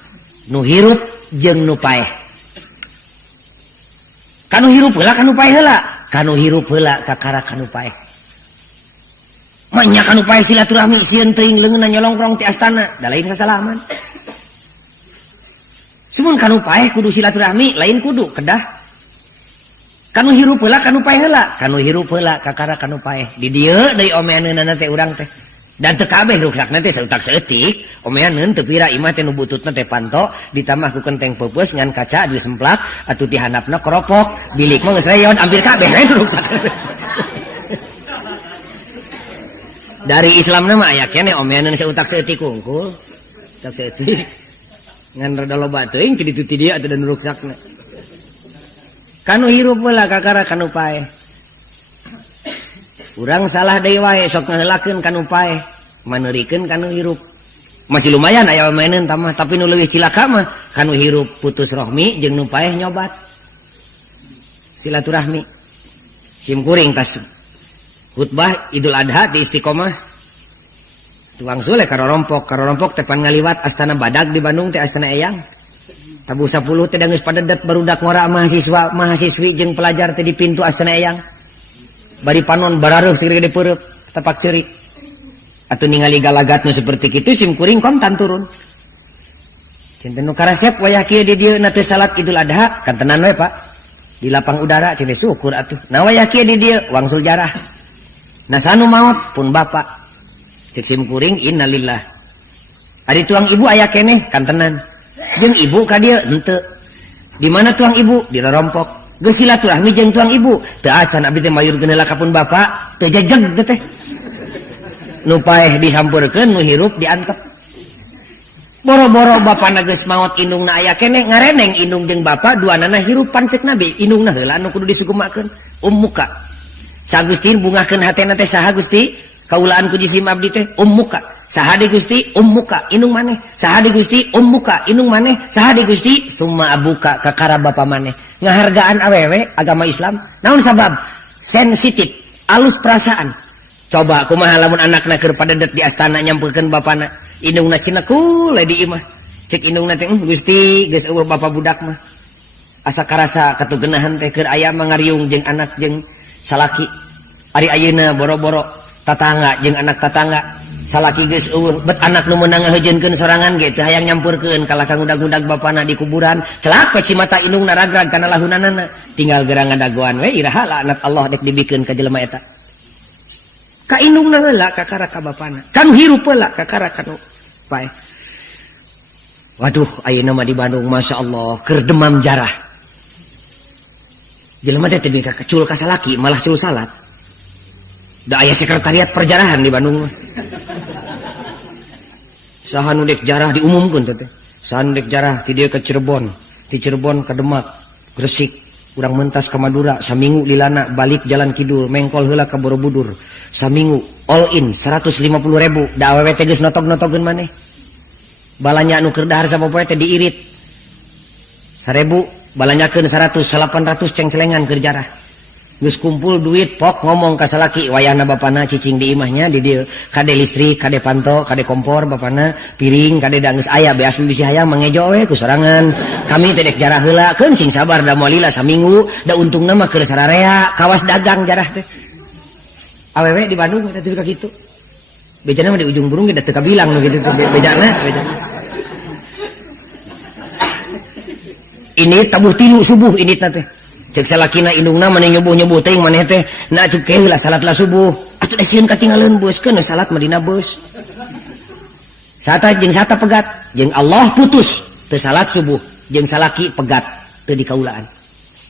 Nu hirup jeung nu paeh. Kanu hirup heula kanu paeh heula. Kanu hirup heula kakara kanu paeh. Manya kanu paeh silaturahmi sieun teuing leungeunna nyolongkrong ti astana, da lain kasalaman. Semun kanu paeh kudu silaturahmi, lain kudu kedah. Kanu hirup heula kanu paeh heula, kanu hirup heula kakara kanu paeh. Di dieu deui omeaneunana teh urang teh. Dan teu kabeh ruksakna teh sautak saeutik, omeaneun teu pira imah teh nu bututna teh panto, ditambah ku kenteng peupeus ngan kaca di semplak atuh di handapna keropok, bilik mah geus reyon hampir kabeh we ruksak. Dari Islamna mah aya keneh omeaneun sautak saeutik kungkul. Tak saeutik. Ngan rada loba teuing ti ditu ti dieu atuh dan ruksakna. Kanu hirup heula kakara kanu paeh. urang salah deui wae sok ngaheulakeun kanu paeh maneurikeun kanu hirup masih lumayan aya maineun tamah tapi nu leuwih cilaka mah kanu hirup putus rohmi jeung nu paeh nyobat silaturahmi sim kuring tas khutbah Idul Adha di Istiqomah tuang sule karorompok tepan ngaliwat Astana Badag di Bandung teh Astana Eyang tabu 10 teh da geus padedet barudak ngora mahasiswi jeung pelajar teh di pintu Astana Eyang bari panon barareuh segede peureup tepak ceurik atuh ningali galagat nu seperti kitu sim kuring kontan turun cinten nu karasep wayah kieu di dieu na teh salat Idul Adha kantenan we Pak di lapang udara cenah syukur atuh nah wayah kieu di dieu wangsul jarah nah sanu maot pun bapak cek sim kuring innalillah ari tuang ibu aya keneh kantenan jeung ibu ka dieu henteu di mana tuang ibu di rorompok geus silaturahmi jeung tuang ibu teu acan abdi teh mayurkeun heula ka pun bapak teu jejeg teh nu paeh disampeurkeun nu hirup diantep boro-boro bapana geus maot indungna aya keneh ngareneng indung jeung bapa duanana hirup pancek nabi indungna heula anu kudu disugumakeun ummuka sagustin bungakeun hatena teh saha Gusti kaulaan ku jisim abdi teh ummuka saha deui Gusti ummuka indung maneh saha deui Gusti ummuka indung maneh saha deui Gusti summa abuka kakara bapa maneh ngahargaan awewe agama Islam naon sabab sensitif alus perasaan coba kumaha lamun anakna keur padedet di astana nyampeurkeun bapana indungna cenah kule di imah cek indungna teh Gusti geus eueuh bapa budak mah asa karasa katugenahan teh keur aya mangariung jeung anak jeung salaki ari ayeuna boro-boro tatangga jeung anak tatangga salaki geus eueuh bet anak nu meunang ngaheujeunkeun sorangan ge teu hayang nyampeurkeun ka lakang udag-udag bapana di kuburan celak peci mata indungna ragrag kana lahunanana tinggal gerang ngadagoan we iraha la anak Allah dek dibikeun ka jelema eta ka indungna heula kakara ka bapana kanu hirup heula kakara kanu paeh waduh ayeuna mah di Bandung Masya Allah keur demam jarah jelema teh teu bisa kecul ka salaki malah cul salat da aya sekretariat perjarahan di Bandung mah saha nu dek jarah diumumkeun teh saha nu dek jarah ti dieu ke Cirebon ti Cirebon ka Demak Gresik urang mentas ka Madura saminggu lilana balik jalan kidul mengkol heula ka Borobudur saminggu all in 150.000 da awewe teh geus notog-notogeun maneh balanya anu keur dahar sapopoe teh diirit 1000 balanyakeun 100 800 cengcelengan keur jarah geus kumpul duit pok ngomong ka salaki wayahna bapana cicing di imahnya di dieu kade listrik kade panto kade kompor bapana piring kade da geus aya beas bisi hayang mangejo we ku sorangan kami teh dek jarah heula keun sing sabar da moal lila saminggu da untungna mah keur sararea kawas dagang jarah teh awewe di Bandung teh teu kitu bejana mah di ujung burung ge da teu kabilang nu kitu teh bejana ini tabuh tilu subuh ini teh cek salakina indungna maneh nyubuh-nyubuh teuing maneh teh na cuk heula salat la subuh atuh da sieun katinggalieun beuskeun salat mah dina beus sata jeung sata pegat jeung Allah putus teu salat subuh jeung salaki pegat teu dikaulaan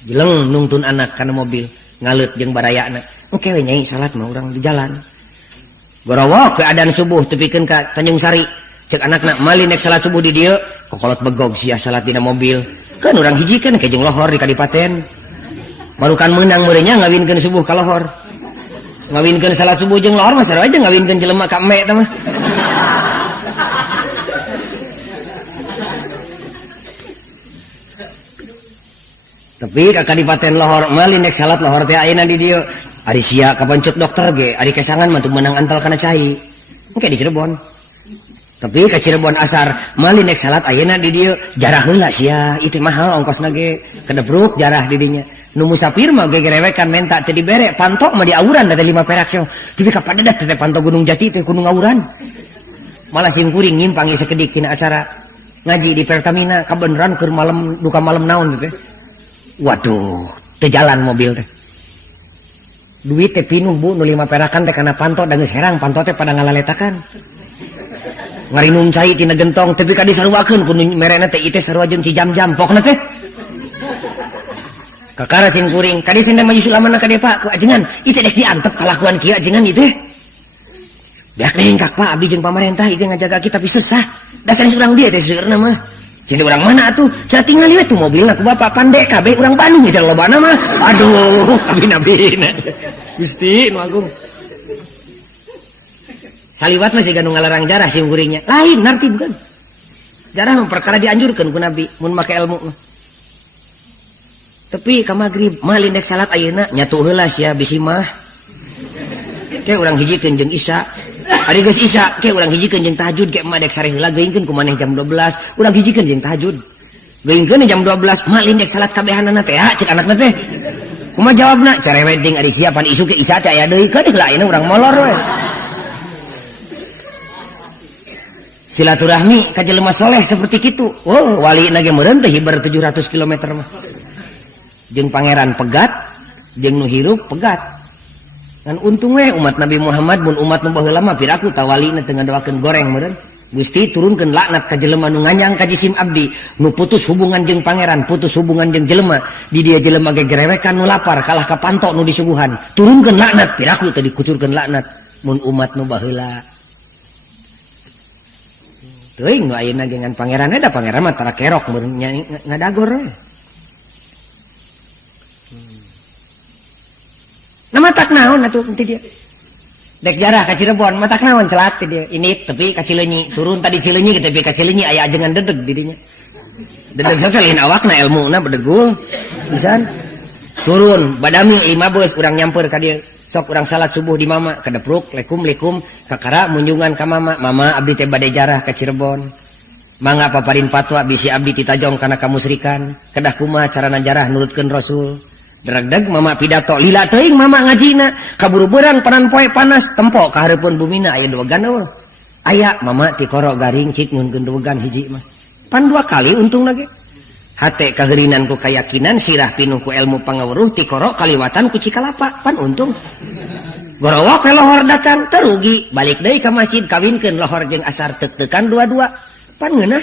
jeleng nungtun anak kana mobil ngaleut jeung barayana engke we nyai salat mah urang di jalan gorowo keadaan subuh tepikeun ka Tanjung Sari cek anakna mali nek salat subuh di dieu kokolot begog sia salat dina mobil kan urang hiji kan ke jeung lohor di kadipaten barukan menang merenya ngawinkeun subuh ka lohor ngawinkeun salat subuh jeung lohor mah sarua aja ngawinkeun jelema ka eme tah mah tapi ka kadipaten lohor mali nek salat lohor teh ayeuna di dieu ari sia kapancuk dokter ge ari kesangan mah teu meunang antal kana cai engke di Cirebon tapi ka Cirebon asar mali nek salat ayeuna di dieu jarah heula sia itu mahal ongkosna ge kedebruk jarah di dinya nu musafir mah ge gerewekan menta teh dibere pantok mah di awuran da 5 perak sia tapi ka padedat teh pantok Gunung Jati teh gunung awuran malah sim kuring nyimpang ieu sakedik tina acara ngaji di Pertamina kabeneran keur malam duka malam naon teh waduh teu jalan mobil teh duit teh pinuh bu nu 5 perakan teh kana pantok da geus herang pantok teh pada ngalaletakan ngarinum cai tina gentong tapi ka disaruakeun ku merena teh ieu teh sarua jeung Cijam-jam pokna teh kakara sin kuring kadi sin teh maju sulamana ka dieu Pak ku ajengan ieu teh dek diantep kalakuan kieu ajengan ieu teh beak dengkak Pak abdi jeung pamarentah ieu ngajaga kita tapi susah da sanes urang dieu teh seueurna mah cina urang mana atuh cenah tinggal lihat tuh mobilna ku bapak pandai kabeh urang Bandung ieu teh lobana mah aduh kabina-bina Gusti nu agung Saliwat masih ganu ngalarang jarah sim kuringnya. Lain narti bukan. Jarah mah perkara dianjurkeun ku Nabi mun make ilmu mah. Tapi ka magrib mah lindek salat ayeuna nyatu heula sia bisi mah. Ke urang hijikeun jeung Isya. Ari geus Isya ke urang hijikeun jeung tahajud ke mah dek sare heula geuingkeun ku maneh jam 12. Urang hijikeun jeung tahajud. Geuingkeun jam 12 mah lindek salat kabehanana teh cek anakna teh. Kumaha jawabna? Cerewet ding ari sia pan isu ke Isya teh aya deui kan heula ayeuna urang molor we. Silaturahmi ka jelema soleh seperti kitu. Oh, wali nage meureun teh hibar 700 km mah. Jeung pangeran pegat, jeung nu hirup pegat. Kan untung we umat Nabi Muhammad mun umat nu baheula mah piraku tawalina teu ngadoakeun goreng meureun. Gusti turunkeun laknat ka jelema nu nganyang ka jisim abdi, nu putus hubungan jeung pangeran, putus hubungan jeung jelema. Di dia jelema ge gerewekan nu lapar kalah ka pantok nu disuguhan. Turunkeun laknat piraku teh dikucurkeun laknat mun umat nu baheula. Teuing nu ayeuna dengan pangeran eta pangeran mah tara kerok meureun ngadagor we. Nah matak naon atuh teh dia. Dek jarah ka Cirebon matak naon celat teh dia. Ini tepi ka Cileunyi, turun tadi Cileunyi ke tepi ka Cileunyi aya ajengan dedeg di dinya. Dedeg sakal lain awakna ilmuna bedegul. Pisan. Turun badami 15 urang nyamper ka dieu. Sok urang salat subuh di mama kadepruk lekum kakara munjungan ka mama abdi teh bade jarah ka Cirebon. Mangga paparin fatwa bisi abdi titajong kana kamusrikan kedah kumaha carana jarah nurutkeun Rasul. Dereg-deg mama pidato lila teuing mama ngajina kaburu beurang panan poe panas tempo ka hareupeun bumina aya duwegan eueuh. Aya mama ti koro garing cik nyunkeun duwegan hiji mah. Pan 2 kali untungna ge. Hate kaheurinan ku kayakinan sirah pinuh ku ilmu pangaweuruh ti koro kaliwatan ku Cikalapa pan untung. Gorowok we lohor datang terugi balik deui ka masjid kawinkeun lohor jeung asar teuk-teukan dua-dua pan ngeunah.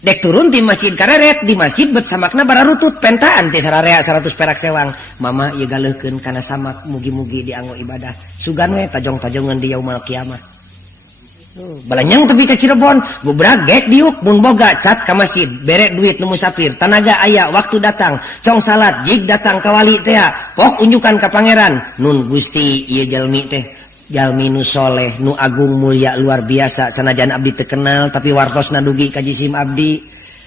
Dek turun di masjid kareret di masjid bet samakna bararutut pentaan ti sararea 100 perak sewang. Mama ieu galeukeun kana samak mugi-mugi dianggo ibadah. Sugan we tajong-tajongan di yaumul kiamah. Balanyang tepi ka Cirebon bubrag gek diuk mun boga cat ka masjid bere duit nu musafir tanaga aya waktu datang cong salat jig datang ka wali teh pok unjukan ka pangeran nun Gusti ieu jalmi teh jalmi nu soleh nu agung mulia luar biasa sanajan abdi teu kenal tapi wartosna dugi ka jisim abdi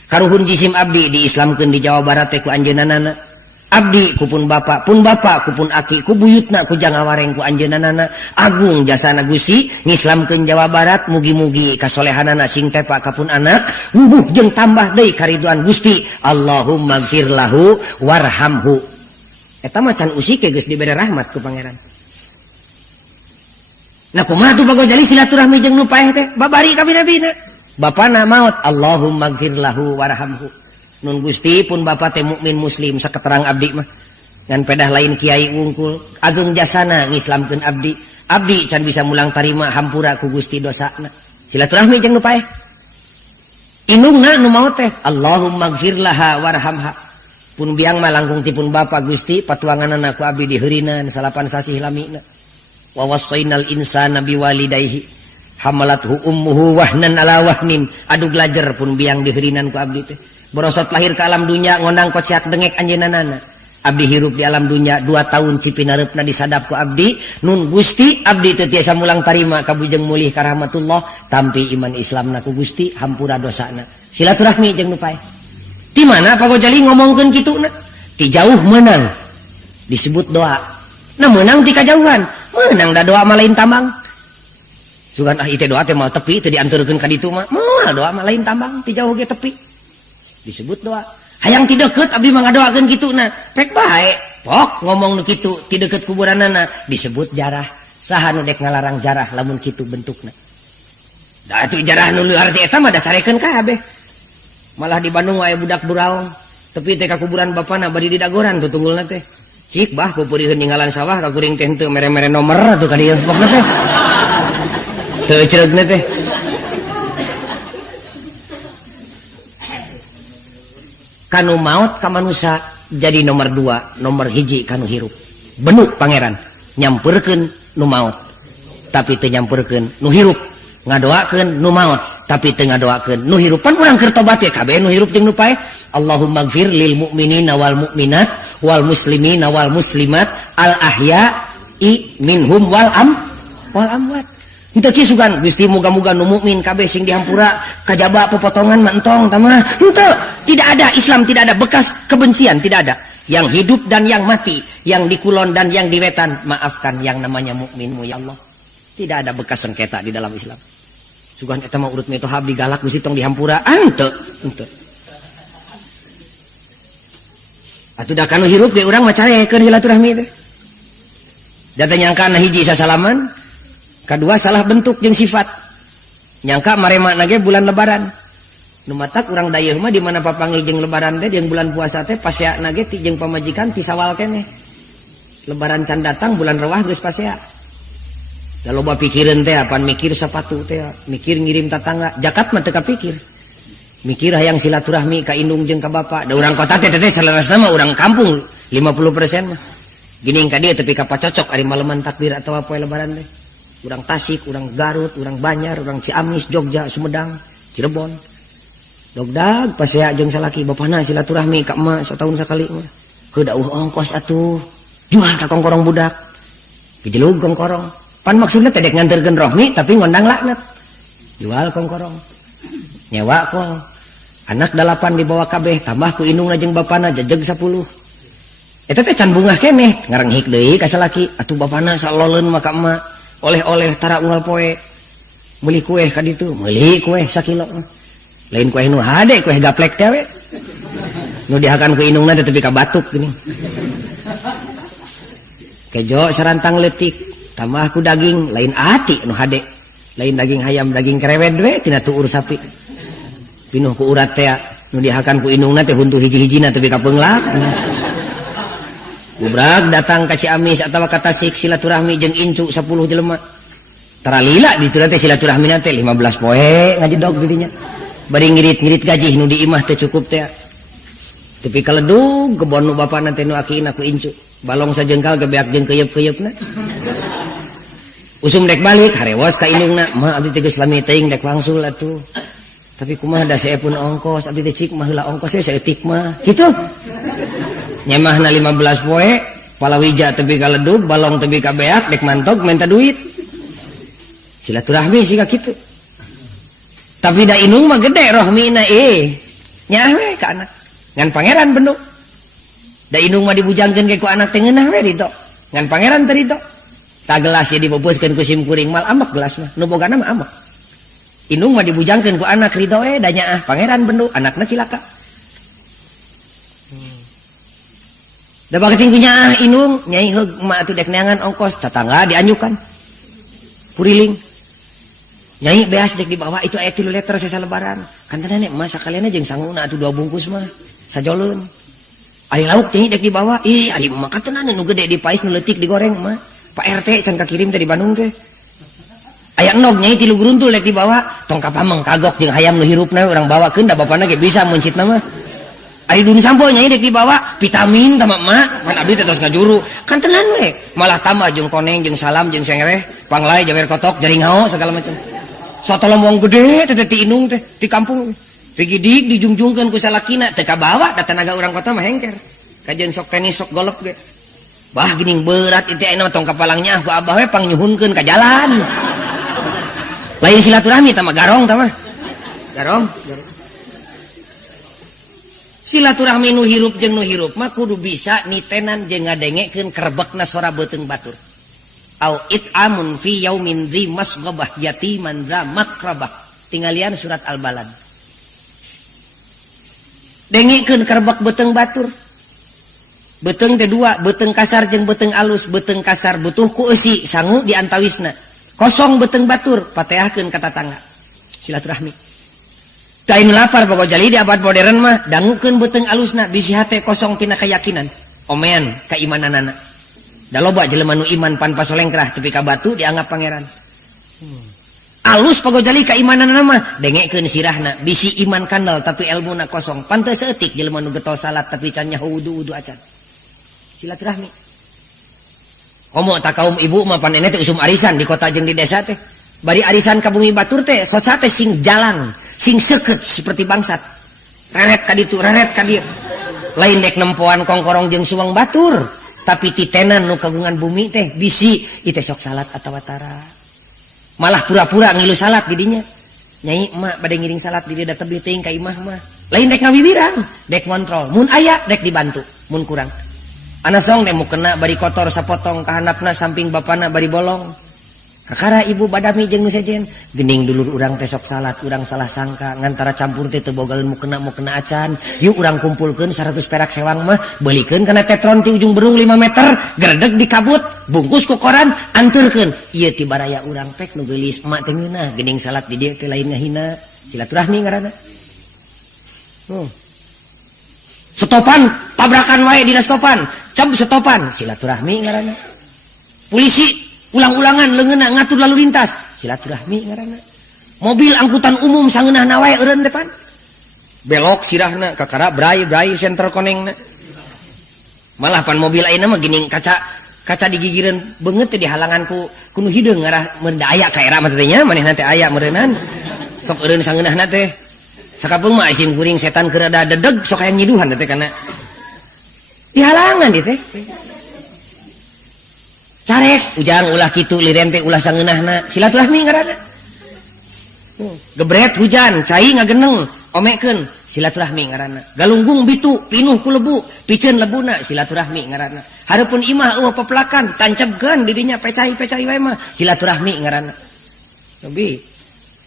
karuhun jisim abdi diislamkeun di Jawa Barat teh ku anjeunanana abdi kupun bapak kupun aki ku buyutna ku jangawareng ku anjeunanana agung jasana Gusti ngislamkeun Jawa Barat mugi-mugi kasolehanana sing tepa kapun anak wubuh jeung tambah deui kariduan Gusti Allahumma gfir lahu warhamhu eta macan usik geus dibere rahmat ku pangeran. Nah kumaha tuh bago jali silaturahmi jeung nu paeh teh babari ka bina-bina bapana maot Allahumma gfir lahu warhamhu. Nun Gusti pun bapak teh mukmin muslim saketerang abdi mah ngan pedah lain kiai wungkul agung jasana ngislamkeun abdi can bisa mulang tarima hampura ku Gusti dosana silaturahmi jeung nu paeh inungna nu maot teh Allahumma gfir laha warhamha pun biang mah langkung ti pun bapak Gusti patuanganna ku abdi diheurinan salapan sasih lamina wa wassainal insana biwalidayhi hamalathu ummuhu wahnan ala wahnin adu glajer pun biang diheurinan ku abdi teh borosot lahir ke alam dunia ngondang kociak dengek anjeunanana abdi hirup di alam dunia 2 tahun cipinareupna disadap ku abdi nun Gusti abdi teu tiasa mulang tarima ka bujeng mulih ka rahmatullah tampi iman Islamna ku Gusti hampura dosana silaturahmi jeung nu paeh di mana pagojali ngomongkeun kituna ti jauh meunang disebut doa nah meunang ti kajauhan meunang da doa mah lain tambang sugan ieu doa teh moal tepi teu dianturkeun ka ditu mah moal doa mah lain tambang ti jauh ge tepi disebut doa hayang ti deukeut abdi mah ngadoakeun kituna pek bae pok ngomong nu kitu ti deukeut kuburanana disebut jarah saha nu dek ngalarang jarah lamun kitu bentukna da atuh jarah nu liar ti eta mah da carekeun kabeh malah di Bandung aya budak buraong tepi teh ka kuburan bapana bari didagoran tuh tunggulna teh cik bah pupurieun ninggalan sawah ka kuring teh henteu mere-mere nomer atuh ka dieu pokna teh teu ceregna teh kanu maut ka manusia jadi nomor 2 nomor hiji kanu hirup benuk pangeran nyamperkeun nu maut tapi teu nyamperkeun nu hirup ngadoakeun nu maut tapi teu ngadoakeun nu hirup pan urang keur tobat ya kabeh nu hirup jeung nu paeh Allahumma gfir lil mu'minina wal mu'minat wal muslimina wal muslimat al ahya'i minhum wal amwat Henteu kieu sugan Gusti muga-muga nu mukmin kabeh sing dihampura kajaba pepotongan mentong tamah. Henteu, tidak ada Islam, tidak ada bekas kebencian, tidak ada. Yang hidup dan yang mati, yang di kulon dan yang di wetan, maafkan yang namanya mukminmu ya Allah. Tidak ada bekas sengketa di dalam Islam. Sugan eta mah urut metohab digalak Gusti tong dihampura, henteu. Atuh da kanu hirup ge urang mah carekeun silaturahmi teh. Da teh nyangka na hiji sasalaman, kadua salah bentuk jeung sifat. Nyangka marema ge bulan lebaran. Nu matak urang dayeuh mah di mana papanggih jeung lebaran teh jeung bulan puasa teh paseana ge ti jeung pamajikan ti sawal keneh. Lebaran can datang bulan rewah geus pasea. Da loba pikireun teh apan mikir sapatu teh, mikir ngirim tatangga, zakat mah teu kapikir. Mikir hayang silaturahmi ka indung jeung ka bapa. Da urang kota teh salerasna mah urang kampung 50% mah. Gini ka dieu tepi ka pacocok ari maleman takbir atawa poe lebaran teh. Urang Tasik, urang Garut, urang Banjar, urang Ciamis, Jogja, Sumedang, Cirebon. Dogdag pasea jeung salaki bapana silaturahmi ka emak setahun sakali mah. Heuh dauh ongkos atuh. Jual ka kongkorong budak. Pijelug kongkorong. Pan maksudna teh dek nganterkeun rohmi tapi ngondang laknat. Jual kongkorong. Nyewa kong. Anak 8 dibawa kabeh tambah ku indungna jeung bapana jajeg 10. Eta teh can bungah keneh ngarenghik deui ka salaki. Atuh bapana saloleun mah ka emak. Oleh-oleh tara unggal poe. Meuli kue ka ditu, meuli kue sakilo. Lain kue nu hade kue gaplek teh we. Nu dihakan ku indungna teh tepi ka batuk gini. Kejo sarantang leutik, tambah ku daging lain ati nu hade. Lain daging hayam, daging kerewed we tina tuur sapi. Pinuh ku urat teh nu dihakan ku indungna teh huntu hiji-hijina tepi ka peunglak. Bubrag datang ka Ciamis atawa ka Tasik silaturahmi jeung incu 10 jelema. Taralila ditu teh silaturahmina teh 15 poe ngajidog di dinya. Bari ngirit-ngirit gaji nu di imah teh cukup teh. Tepi kaledug kebon nu bapana teh nu akiina ku incu. Balong sajengkal gebeak jeung keuyeub-keuyeupna. Usum dek balik harewas ka indungna, "Ma abdi teh geus lami teuing dek wangsul atuh." Tapi kumaha da saepun ongkos, abdi teh cik mah heula ongkos we saeutik mah. Kitu. Nyemahna 15 poe, palawija tepi kaledug, balong tepi ka beak dek mantog minta duit. Silaturahmi siga kitu. Tapi da indung mah gede rohmina nyaah we ka anak. Ngan pangeran bendu. Da indung mah dibujangkeun ke ku anak teh ngeunah we dito. Ngan pangeran teh dito. Ta gelas jadi dibebeuskeun ku sim kuring mal amak gelas mah. Nu bogana mah amak. Indung mah dibujangkeun ku anak ridho da nyaah pangeran bendu anakna cilaka. Da bageting ku nyaah indung nyai heug emak atuh dek neangan ongkos tatangga dianjukan. Puriling. Nyai beas dek dibawa itu aya 3 liter sesa lebaran. Kantana nek emak sakaliana jeung sanguna atuh 2 bungkus mah. Sajoleun. Ari lauk teh dek dibawa. Ari emak katana nu gede dipais nu leutik digoreng mah. Pak RT can kakirim teh di Bandung teh. Aya enog nyai 3 gruntul dek dibawa. Tong ka pameng kagok jeung hayam nu hirupna urang bawakeun da bapana ge bisa muncitna mah. Ari dun sampo nyai dek dibawa vitamin tama emak. Pan abdi teh tos ngajuru. Kan tenan we. Malah tambah jeung koneng jeung salam jeung sengreh, panglai jawer kotok jaring hao segala macam. Soto lombong gede teh ti indung teh di kampung. Pigidik dijungjungkeun ku salakina teh kabawa da tenaga urang kota mah hengker. Kajeun sok tenis sok golf ge. Bah geuning berat itu aya tong kapalangnya ku abah we pang nyuhunkeun ka jalan. Lain silaturahmi tah mah garong tah mah. Garong. Silaturahmi nu hirup jeung nu hirup mah kudu bisa nitenan jeung ngadengekeun kerebekna sora beuteung batur. Au it'amun fi yaumin dzi masghabah yatiman dza makrabah. Tinggalian surat Al-Balad. Dengekeun kerebek beuteung batur. Beuteung teh 2, beuteung kasar jeung beuteung alus. Beuteung kasar butuh ku eusi sangu di antawisna. Kosong beuteung batur, pateahkeun ka tatangga. Silaturahmi. Tain lapar pokok jali di abad modern mah dangukeun beuteung alusna bisi hate kosong tina keyakinan. Omean keimananana. Da loba jelema nu iman pan pasolengkrah tepi ka batu dianggap pangeran. Alus pagojali keimananna mah dengekeun sirahna bisi iman kandal tapi elmuna kosong. Pan teu saeutik jelema nu getol salat tapi can nyaho wudu acan. Silaturahmi. Komo ta kaum ibu mah pan teh usum arisan di kota jeung di desa teh. Bari arisan ka bumi batur teh soca teh sing jalang, sing seukeut seperti bangsat. Reret ka ditu, reret ka dieu. Lain dek nempoan kongkorong jeung suwang batur. Tapi titenan nu kagungan bumi teh bisi ite sok salat atawa tara. Malah pura-pura ngilu salat didinya. Nyai emak bade ngiring salat di dia tebih teuing ka imah mah. Lain dek ngawibirang, dek ngontrol. Mun aya dek dibantu, mun kurang. Anasong dek mu kena bari kotor sapotong ka handapna samping bapana bari bolong. Kakara ibu badami jeung nu sejen, geuning dulur urang teh sok salat, urang salah sangka ngantara campur teh teu bogaeun mu kena acan. Yuk urang kumpulkeun 100 perak sewang mah, beulikeun kana tetron ti ujung berung 5 meter, gerdeg dikabut, bungkus ku koran, anturkeun. Ieu ti baraya urang pek nu geulis emak teh ngeunah, geuning salat di dieu teh lain ngahina, silaturahmi ngaranna. Stopan, tabrakan wae dina stopan, cab stopan, silaturahmi ngaranna. Polisi ulang-ulangan leungeunna ngatur lalu lintas, silaturahmi ngaranna. Mobil angkutan umum sangeunahna wae eureun depan. Belok sirahna kakara brai center konengna. Malah pan mobil ayeuna mah geuning kaca digigireun beungeut teh dihalangan ku nu hideung ngarah mun da aya ka era mah teh nya manehna teh aya meureunan. Sok eureun sangeunahna teh. Sakapeung mah isim kuring setan keur ada dedeg sok aya nyiduhan teh kana. Dihalangan dieu teh. Carek ujang ulah kitu liren teh ulah sangeunahna silaturahmi ngaranna. Gebret hujan cai ngageneng omekeun silaturahmi ngaranna. Galunggung bitu pinuh ku lebu piceun lebuna silaturahmi ngaranna. Hareupeun imah eueuh pepelakan tancapkeun di dinya pecai-pecai wae mah silaturahmi ngaranna. Lebih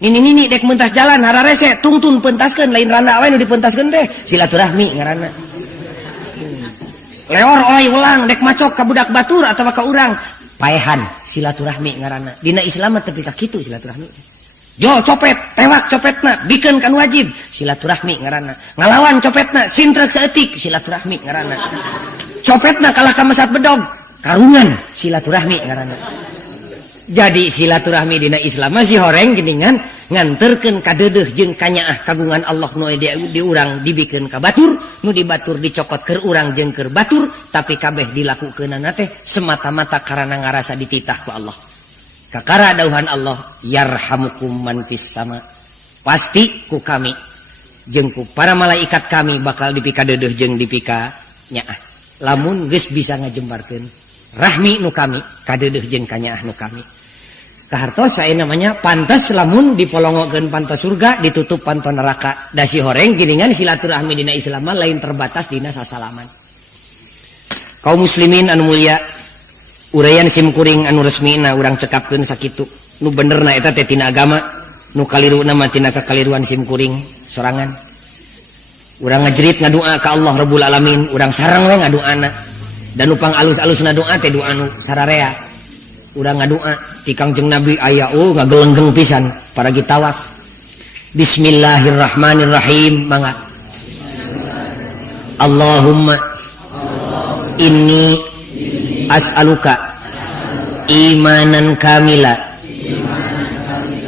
nini dek mentas jalan hararese tungtun pentaskeun lain randa wae nu dipentaskeun teh silaturahmi ngaranna. Leor oi ulang dek macok ka budak batur atawa ka urang paehan silaturahmi ngaranna. Dina Islam teh tepi ka kitu silaturahmi. Jo copet tewak copetna bikeun kan wajib silaturahmi ngaranna. Ngalawan copetna sintrek saeutik silaturahmi ngaranna. Copetna kalah ka mesat bedog karungan silaturahmi ngaranna. Jadi silaturahmi dina Islam masih horeng geuningan nganterkeun ka deudeuh jeung kanyaah kagungan Allah nu di urang dibikeun ka batur, nu di batur dicokot keur urang jeung keur batur, tapi kabeh dilakukeunana teh semata-mata karana ngarasa dititah ku Allah. Kakara dauhan Allah, yarhamukum man fis sama. Pasti ku kami jeung ku para malaikat kami bakal dipika deudeuh jeung dipika nyaah. Lamun geus bisa ngajembarkeun rahmi nu kami ka deudeuh jeung kanyaah nu kami. Kahartos saya namanya pantas lamun dipolongokeun pantas surga ditutup panto neraka. Dasi horeng giningan silaturahmi dina Islam lain terbatas dina sasalaman. Kaum muslimin anu mulia, uraian simkuring anu resmina urang cekapkeun sakitu. Nu benerna eta teh tina agama, nu kaliruna mah tina kakaliruan simkuring sorangan. Urang ngajerit ngadua ka Allah Rabbul Alamin, urang sareng we ngaduana. Dan upang alus-alusna doa teh doa nu sararea. Urang ngadua ti Kangjeng Nabi aya ngagelenggeng pisan para gitawaf. Bismillahirrahmanirrahim mangga. Allahumma inni as'aluka imanan kamila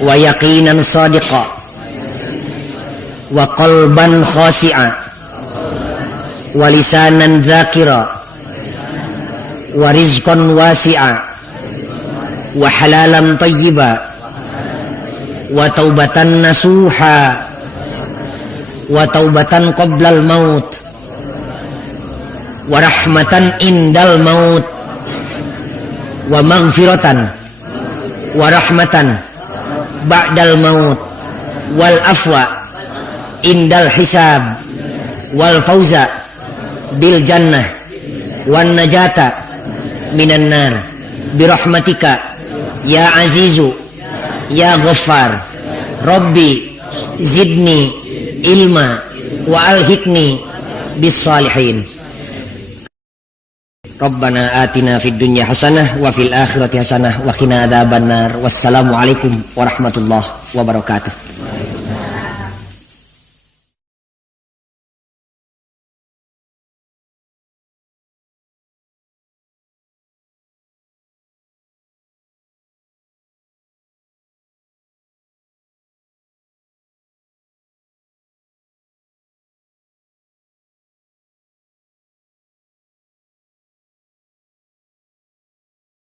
wa yaqinan sadiqa wa qalban khashi'a wa lisanan dzakira wa rizqan wasi'a wa halalan tayyiba wa taubatan nasuha wa taubatan qoblal maut wa rahmatan indal maut wa maghfiratan wa rahmatan ba'dal maut wal afwa indal hisab wal fauza bil jannah wan najata minan nar birahmatika ya azizu ya ghaffar rabbi zidni ilma wa alhiqni bis salihin. Rabbana atina fid dunya hasanah wa fil akhirati hasanah wa qina adzabannar. Wassalamu alaikum warahmatullahi wabarakatuh.